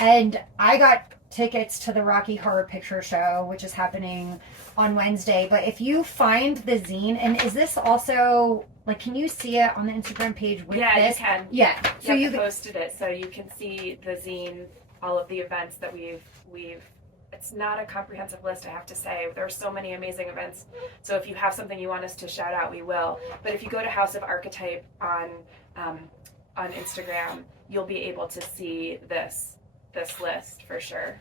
And I got tickets to the Rocky Horror Picture Show, which is happening on Wednesday. But if you find the zine, and is this also, can you see it on the Instagram page with this? You can. Yeah. So you posted it, so you can see the zine, all of the events that we've it's not a comprehensive list, I have to say. There are so many amazing events. So if you have something you want us to shout out, we will. But if you go to House of Archetype on Instagram, you'll be able to see this list for sure.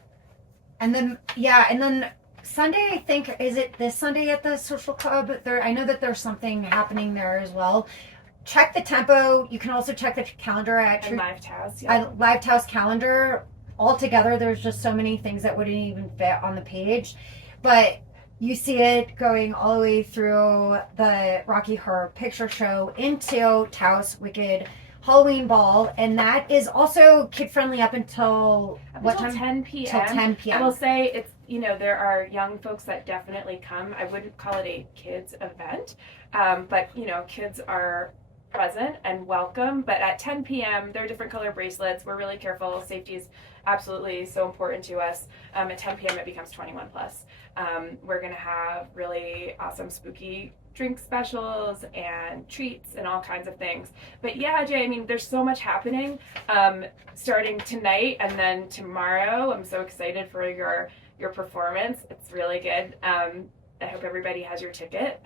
And then Sunday, I think, is it this Sunday at the Social Club? I know that there's something happening there as well. Check the tempo. You can also check the calendar at Live Taos. Live Taos calendar. Altogether, there's just so many things that wouldn't even fit on the page. But you see it going all the way through the Rocky Horror Picture Show into Taos Wicked Halloween Ball, and that is also kid-friendly up until what time? 10 p.m. Till 10 p.m. I will say it's, there are young folks that definitely come. I wouldn't call it a kids event, but, kids are present and welcome. But at 10 p.m., there are different color bracelets. We're really careful. Safety is absolutely so important to us. At 10 p.m., it becomes 21 plus. We're going to have really awesome spooky drink specials and treats and all kinds of things. But yeah, Jay, there's so much happening starting tonight and then tomorrow. I'm so excited for your your performance. It's really good. I hope everybody has your ticket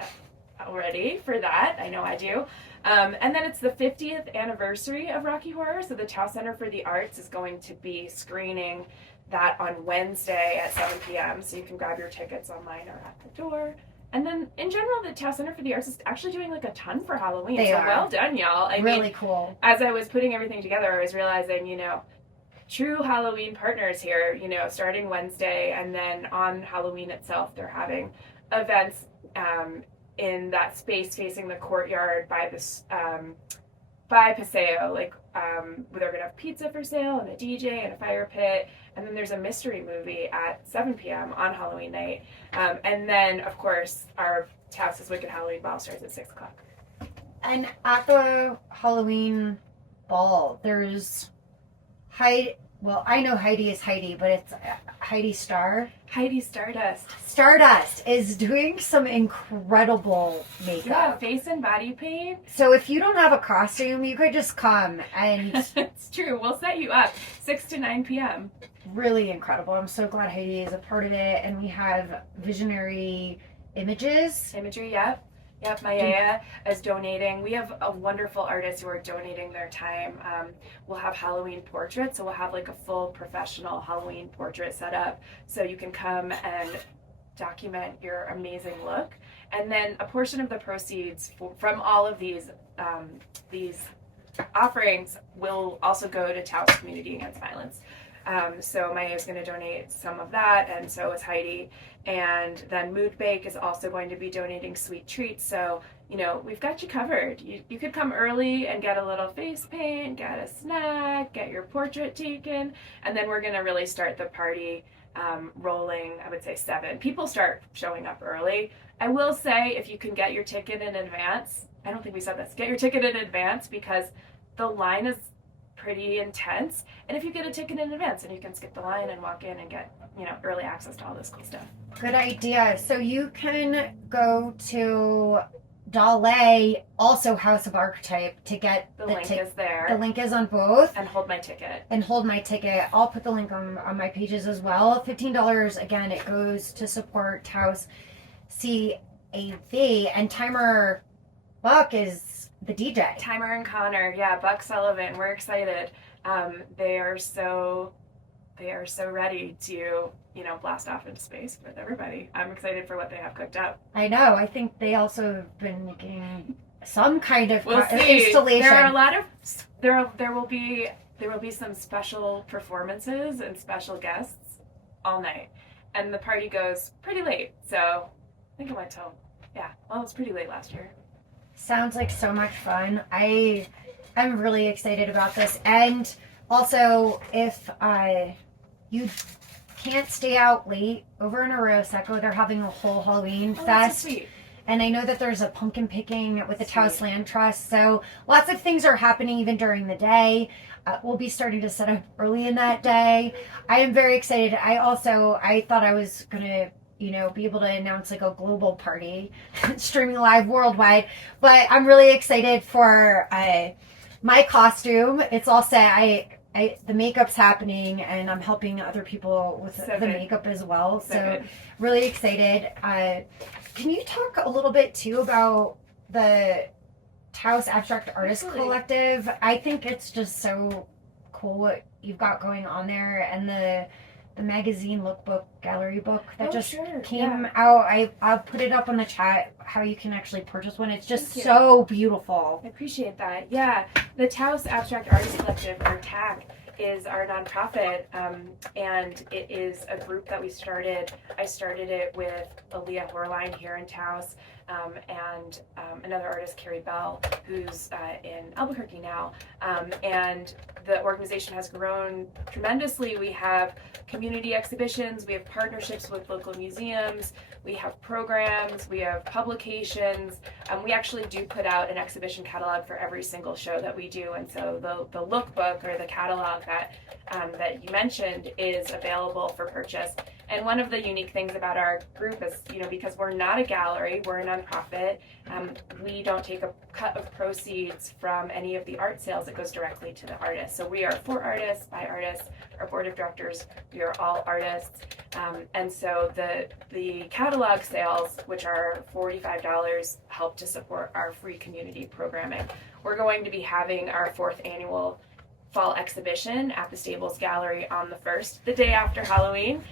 already for that. I know I do. And then it's the 50th anniversary of Rocky Horror, so the Taos Center for the Arts is going to be screening that on Wednesday at 7 p.m. So you can grab your tickets online or at the door. And then in general, the Taos Center for the Arts is actually doing like a ton for Halloween. They so are. well done, y'all. I Really mean, cool. as I was putting everything together, I was realizing, true Halloween partners here, starting Wednesday, and then on Halloween itself, they're having events in that space facing the courtyard by this by Paseo. They're gonna have pizza for sale and a DJ and a fire pit, and then there's a mystery movie at 7 p.m. on Halloween night, and then of course our Taos' Wicked Halloween Ball starts at 6 o'clock. And at the Halloween ball, there's Heidi. Well, I know Heidi is Heidi, but it's Heidi Star. Heidi Stardust. Stardust is doing some incredible makeup. Yeah, face and body paint. So if you don't have a costume, you could just come, and It's true. We'll set you up 6 to 9 p.m. really incredible. I'm so glad Heidi is a part of it, and we have visionary images. Imagery, yep. Yep, Maya is donating. We have a wonderful artists who are donating their time. We'll have Halloween portraits, so we'll have like a full professional Halloween portrait set up, so you can come and document your amazing look. And then a portion of the proceeds from all of these offerings will also go to Taos Community Against Violence. So Maya is going to donate some of that, and so is Heidi. And then Mood Bake is also going to be donating sweet treats. So, we've got you covered. You could come early and get a little face paint, get a snack, get your portrait taken, and then we're going to really start the party rolling, I would say 7. People start showing up early. I will say, if you can get your ticket in advance, I don't think we said this, get your ticket in advance, because the line is pretty intense. And if you get a ticket in advance, then you can skip the line and walk in and get, early access to all this cool stuff. Good idea. So you can go to Dale, also House of Archetype, to get The link is there. The link is on both. And hold my ticket. And hold my ticket. I'll put the link on my pages as well. $15, again, it goes to support Taos CAV. And Timer Buck is the DJ. Timer and Connor, yeah, Buck Sullivan. We're excited. They are so ready to, blast off into space with everybody. I'm excited for what they have cooked up. I know. I think they also have been making some kind of We'll see. installation. There are a lot of there will be some special performances and special guests all night, and the party goes pretty late. So I think it went till it was pretty late last year. Sounds like so much fun. I'm really excited about this. And also, if you can't stay out late, over in Aroseko, they're having a whole Halloween Oh, fest. that's so sweet. And I know that there's a pumpkin picking with the Taos Land Trust. So lots of things are happening even during the day. We'll be starting to set up early in that day. I am very excited. I thought I was going to be able to announce like a global party streaming live worldwide, but I'm really excited for my costume. It's all set. The makeup's happening, and I'm helping other people with the makeup as well. So really excited. Can you talk a little bit too about the Taos Abstract Artist Collective? I think it's just so cool what you've got going on there, and the magazine lookbook gallery book that came out. I'll put it up on the chat how you can actually purchase one. It's just so beautiful. I appreciate that. Yeah, the Taos Abstract Artist Collective, or TAC, is our nonprofit, and it is a group that we started. I started it with Aaliyah Horline here in Taos, and another artist, Carrie Bell, who's in Albuquerque now, and the organization has grown tremendously. We have community exhibitions, we have partnerships with local museums, we have programs, we have publications. We actually do put out an exhibition catalog for every single show that we do, and so the lookbook or the catalog that you mentioned is available for purchase. And one of the unique things about our group is, because we're not a gallery, we're a nonprofit, we don't take a cut of proceeds from any of the art sales. It goes directly to the artists. So we are for artists, by artists. Our board of directors, we are all artists. And so the catalog sales, which are $45, help to support our free community programming. We're going to be having our 4th annual fall exhibition at the Stables Gallery on the 1st, the day after Halloween,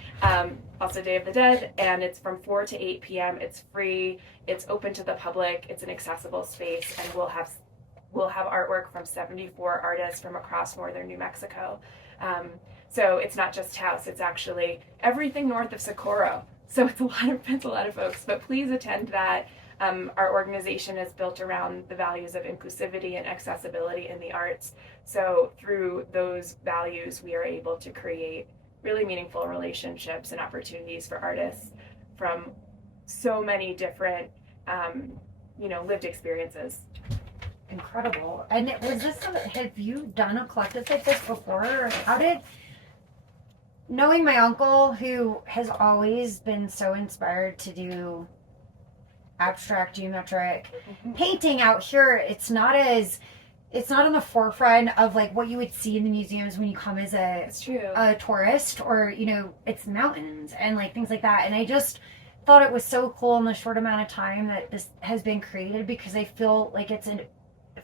also Day of the Dead, and it's from 4 to 8 p.m. It's free, it's open to the public, it's an accessible space, and we'll have artwork from 74 artists from across northern New Mexico. So it's not just Taos, it's actually everything north of Socorro. So it's a lot of folks, but please attend that. Our organization is built around the values of inclusivity and accessibility in the arts. So through those values, we are able to create really meaningful relationships and opportunities for artists from so many different, lived experiences. Incredible. And have you done a collective like this before? Or knowing my uncle, who has always been so inspired to do abstract geometric painting out here, it's not on the forefront of like what you would see in the museums when you come as a tourist, or it's mountains and like things like that. And I just thought it was so cool in the short amount of time that this has been created, because I feel like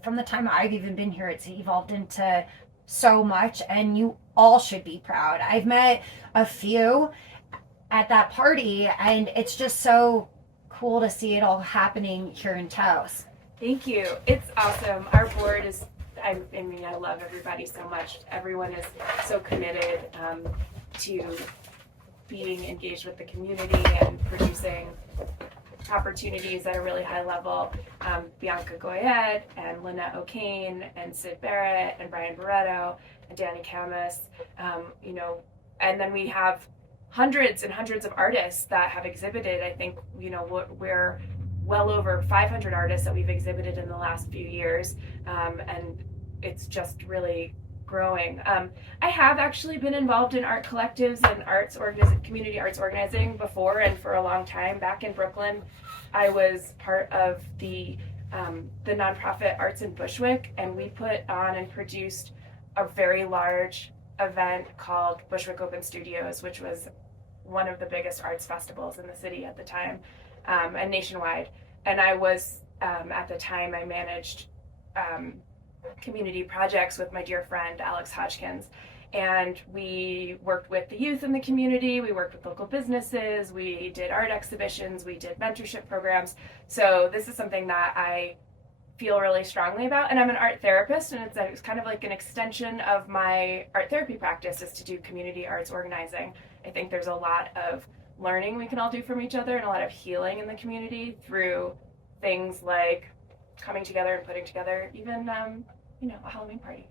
from the time I've even been here, it's evolved into so much, and you all should be proud. I've met a few at that party, and it's just so cool to see it all happening here in Taos. Thank you. It's awesome. Our board is, I love everybody so much. Everyone is so committed to being engaged with the community and producing opportunities at a really high level. Bianca Goyette and Lynette O'Kane and Sid Barrett and Brian Barretto and Danny Camus, and then we have hundreds and hundreds of artists that have exhibited. I think, we're well over 500 artists that we've exhibited in the last few years, and it's just really growing. I have actually been involved in art collectives and community arts organizing before, and for a long time. Back in Brooklyn, I was part of the nonprofit Arts in Bushwick, and we put on and produced a very large event called Bushwick Open Studios, which was one of the biggest arts festivals in the city at the time, and nationwide. And I was, at the time, I managed community projects with my dear friend Alex Hodgkins, and we worked with the youth in the community, we worked with local businesses, we did art exhibitions, we did mentorship programs. So this is something that I feel really strongly about, and I'm an art therapist, and it's kind of like an extension of my art therapy practice is to do community arts organizing. I think there's a lot of learning we can all do from each other, and a lot of healing in the community through things like coming together and putting together even a Halloween party.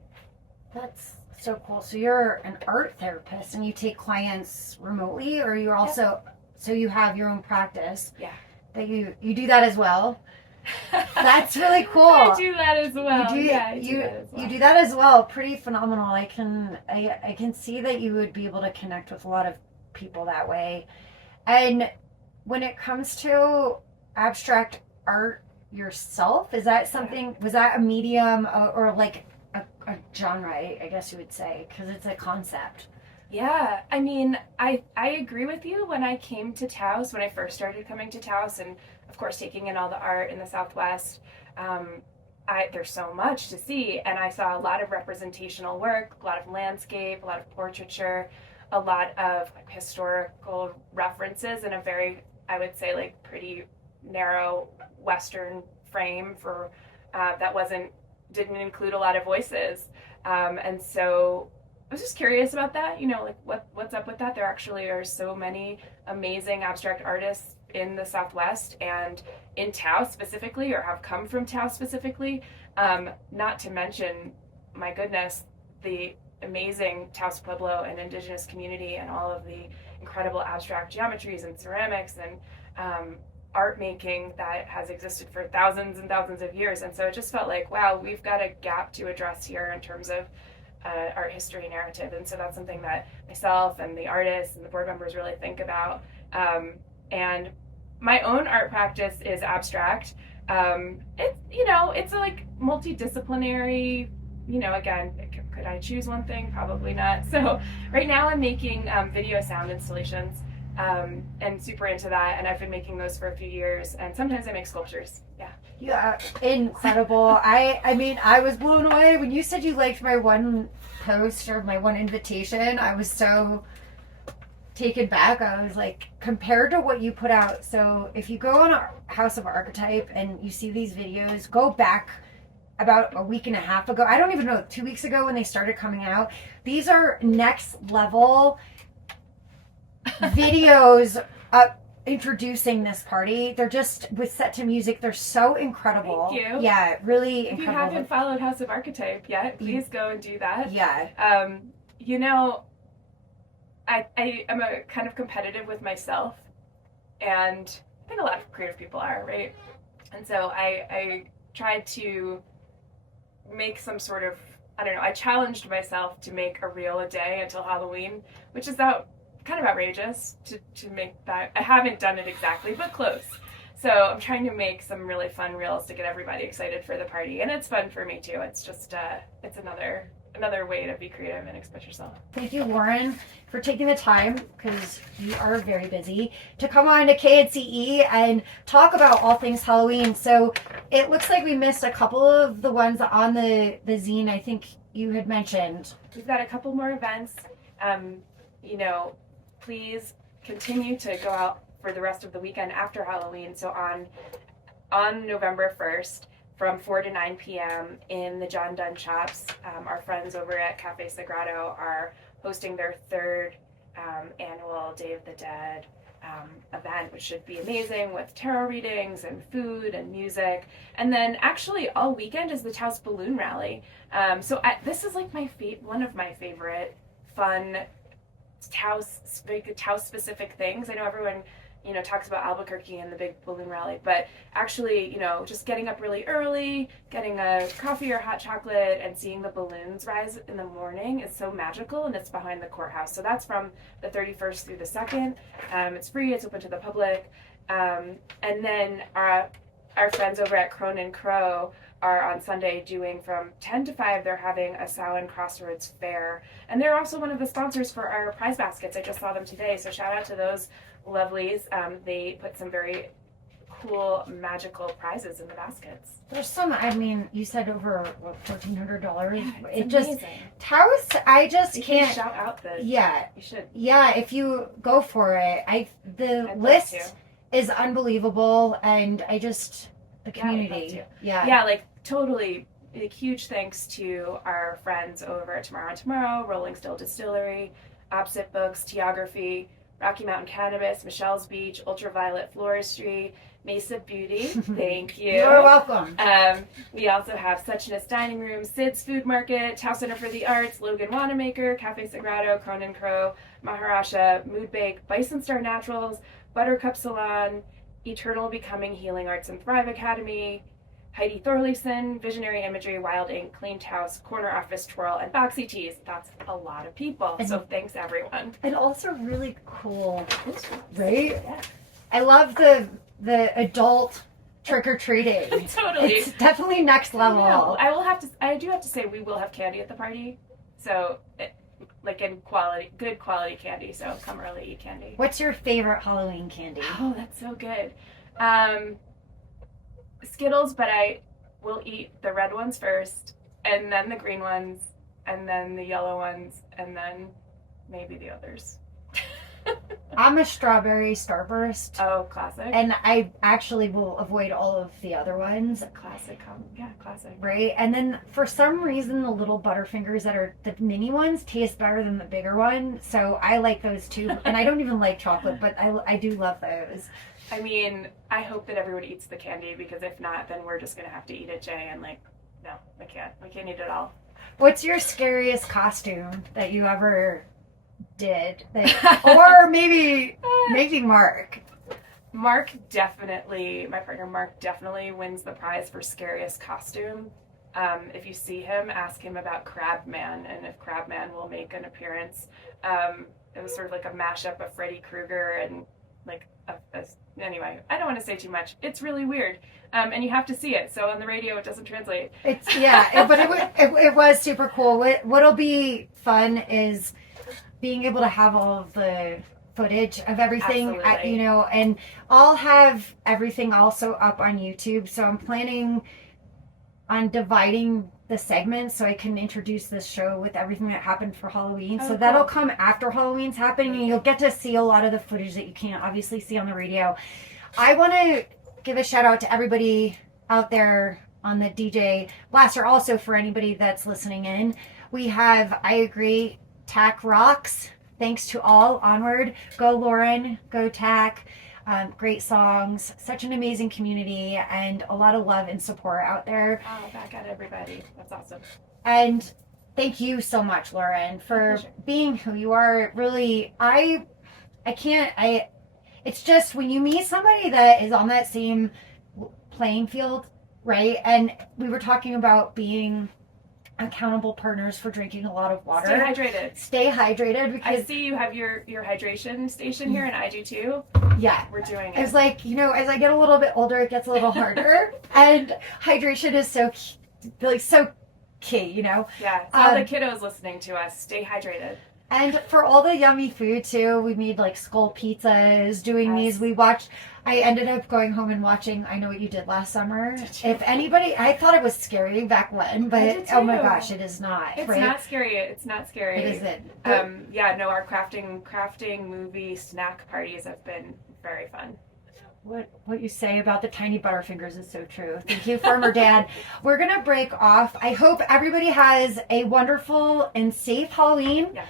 That's so cool. So you're an art therapist, and you take clients remotely, or you're also so you have your own practice. Yeah. That you do that as well. That's really cool. I do that as well. You do that as well. Pretty phenomenal. I can see that you would be able to connect with a lot of people that way. And when it comes to abstract art yourself, is that something? Was that a medium or like a genre? I guess you would say, because it's a concept. Yeah, I mean, I agree with you. When I came to Taos, when I first started coming to Taos, and of course taking in all the art in the Southwest, there's so much to see, and I saw a lot of representational work, a lot of landscape, a lot of portraiture, a lot of historical references in a very, I would say, like pretty narrow Western frame for that didn't include a lot of voices, and so I was just curious about that, like what's up with that. There actually are so many amazing abstract artists in the Southwest and in Taos specifically, or have come from Taos specifically, not to mention, my goodness, the amazing Taos Pueblo and indigenous community and all of the incredible abstract geometries and ceramics and art making that has existed for thousands and thousands of years. And so it just felt like, wow, we've got a gap to address here in terms of art history narrative. And so that's something that myself and the artists and the board members really think about. And my own art practice is abstract. It's like multidisciplinary. Again, could I choose one thing? Probably not. So right now I'm making video sound installations, and super into that. And I've been making those for a few years. And sometimes I make sculptures. Yeah. Yeah, incredible. I was blown away when you said you liked my one post or my one invitation. I was so taken back. I was like, compared to what you put out. So if you go on our House of Archetype and you see these videos, go back about a week and a half ago. I don't even know, 2 weeks ago when they started coming out. These are next level videos introducing this party. They're just with set to music. They're so incredible. Thank you. Yeah, really If you incredible. haven't followed House of Archetype yet, please go and do that. Yeah. I am a kind of competitive with myself, and I think a lot of creative people are, right? And so I tried to make some sort of, I challenged myself to make a reel a day until Halloween, which is kind of outrageous to make that. I haven't done it exactly, but close. So I'm trying to make some really fun reels to get everybody excited for the party, and it's fun for me too. It's just it's another way to be creative and express yourself. Thank you, Lauren, for taking the time, because you are very busy, to come on to KNCE and talk about all things Halloween. So it looks like we missed a couple of the ones on the zine I think you had mentioned. We've got a couple more events. Please continue to go out for the rest of the weekend after Halloween. So on November 1st, from 4 to 9 p.m. in the John Dunn Shops, our friends over at Cafe Sagrado are hosting their third annual Day of the Dead event, which should be amazing, with tarot readings and food and music. And then actually all weekend is the Taos Balloon Rally. This is like one of my favorite fun Taos specific things. I know everyone talks about Albuquerque and the big balloon rally, but actually, just getting up really early, getting a coffee or hot chocolate, and seeing the balloons rise in the morning is so magical, and it's behind the courthouse. So that's from the 31st through the 2nd. It's free, it's open to the public. And then our friends over at Cronin Crow are on Sunday doing from 10 to 5. They're having a Samhain Crossroads fair. And they're also one of the sponsors for our prize baskets. I just saw them today, so shout out to those lovelies. They put some very cool, magical prizes in the baskets. There's some, you said over $1,400. Yeah, It it's just, amazing. Taos, I just You can't. can shout out Yeah, you should. yeah, if you go for it. The I'd love list to. is unbelievable, and the Yeah, I'd love community. to. Yeah. Yeah, totally. A huge thanks to our friends over at Tomorrow and Tomorrow, Rolling Still Distillery, Opposite Books, Teography, Rocky Mountain Cannabis, Michelle's Beach, Ultraviolet Floristry, Mesa Beauty. Thank you. You're welcome. We also have Suchness Dining Room, Sid's Food Market, Taos Center for the Arts, Logan Wanamaker, Cafe Sagrado, Cronin Crow, Maharaja, Mood Bake, Bison Star Naturals, Buttercup Salon, Eternal Becoming Healing Arts and Thrive Academy, Heidi Thorleyson, Visionary Imagery, Wild Ink, Clean Taos, Corner Office Twirl, and Boxy Teas. That's a lot of people. So thanks, everyone. And also really cool, Right? right? I love the adult trick-or-treating. Totally. It's definitely next level. No, I do have to say we will have candy at the party. So, good quality candy. So come early, eat candy. What's your favorite Halloween candy? Oh, that's so good. Skittles, but I will eat the red ones first, and then the green ones, and then the yellow ones, and then maybe the others. I'm a strawberry starburst, Oh, classic. and I actually will avoid all of the other ones. Classic. Classic. Right, and then for some reason the little Butterfingers that are the mini ones taste better than the bigger one, so I like those too. And I don't even like chocolate, but I do love those. I hope that everyone eats the candy, because if not, then we're just gonna have to eat it, Jay, and no, we can't eat it all. What's your scariest costume that you ever did? Or maybe Mark? My partner Mark definitely wins the prize for scariest costume. If you see him, ask him about Crabman and if Crabman will make an appearance. It was sort of like a mashup of Freddy Krueger and like anyway, I don't want to say too much. It's really weird, and you have to see it. So on the radio, it doesn't translate. But it was super cool. What'll be fun is being able to have all of the footage of everything, Absolutely. and I'll have everything also up on YouTube. So I'm planning on dividing the segments so I can introduce this show with everything that happened for Halloween. So that'll come after Halloween's happening, and you'll get to see a lot of the footage that you can't obviously see on the radio. I want to give a shout out to everybody out there on the DJ Blaster, also for anybody that's listening in. We have I Agree, Tack Rocks. Thanks to all. Onward. Go Lauren. Go Tack. Great songs. Such an amazing community and a lot of love and support out there. Oh, back at everybody. That's awesome. And thank you so much, Lauren, for being who you are. Really, it's just when you meet somebody that is on that same playing field, right? And we were talking about being accountable partners for drinking a lot of water. Stay hydrated because I see you have your hydration station here, and I do too. Yeah, we're doing it. It's like, as I get a little bit older, it gets a little harder, and hydration is so key. Yeah, so all the kiddos listening to us, stay hydrated. And for all the yummy food too, we made like skull pizzas, doing these. I ended up going home and watching I Know What You Did Last Summer. If anybody, I thought it was scary back when, but oh my gosh, it is not. It's right? not scary. It's not scary. It isn't. Our crafting movie snack parties have been very fun. What you say about the tiny Butterfingers is so true. Thank you, Farmer Dad. We're going to break off. I hope everybody has a wonderful and safe Halloween. Yes.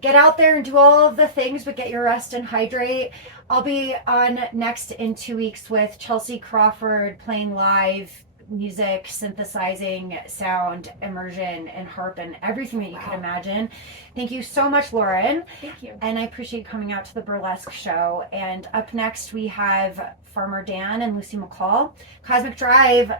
Get out there and do all of the things, but get your rest and hydrate. I'll be on next in 2 weeks with Chelsea Crawford playing live music, synthesizing, sound, immersion, and harp, and everything that you can imagine. Thank you so much, Lauren. Thank you. And I appreciate coming out to the burlesque show. And up next, we have Farmer Dan and Lucy McCall. Cosmic Drive,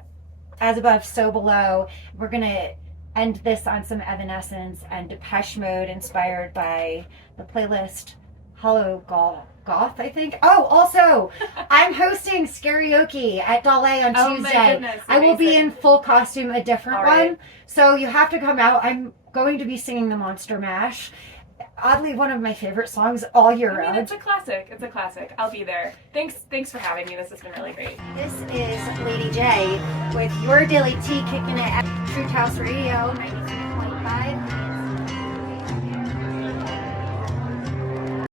as above, so below. We're going to end this on some Evanescence and Depeche Mode, inspired by the playlist Hollow Goth, I think. Oh, also, I'm hosting Karaoke at Dolly on Tuesday. My goodness, I will be amazing. in full costume, a different one. So you have to come out. I'm going to be singing the Monster Mash. Oddly, one of my favorite songs all year round. It's a classic. I'll be there. Thanks for having me. This has been really great. This is Lady J with your Daily Tea, kicking it at Truth House Radio 93.5.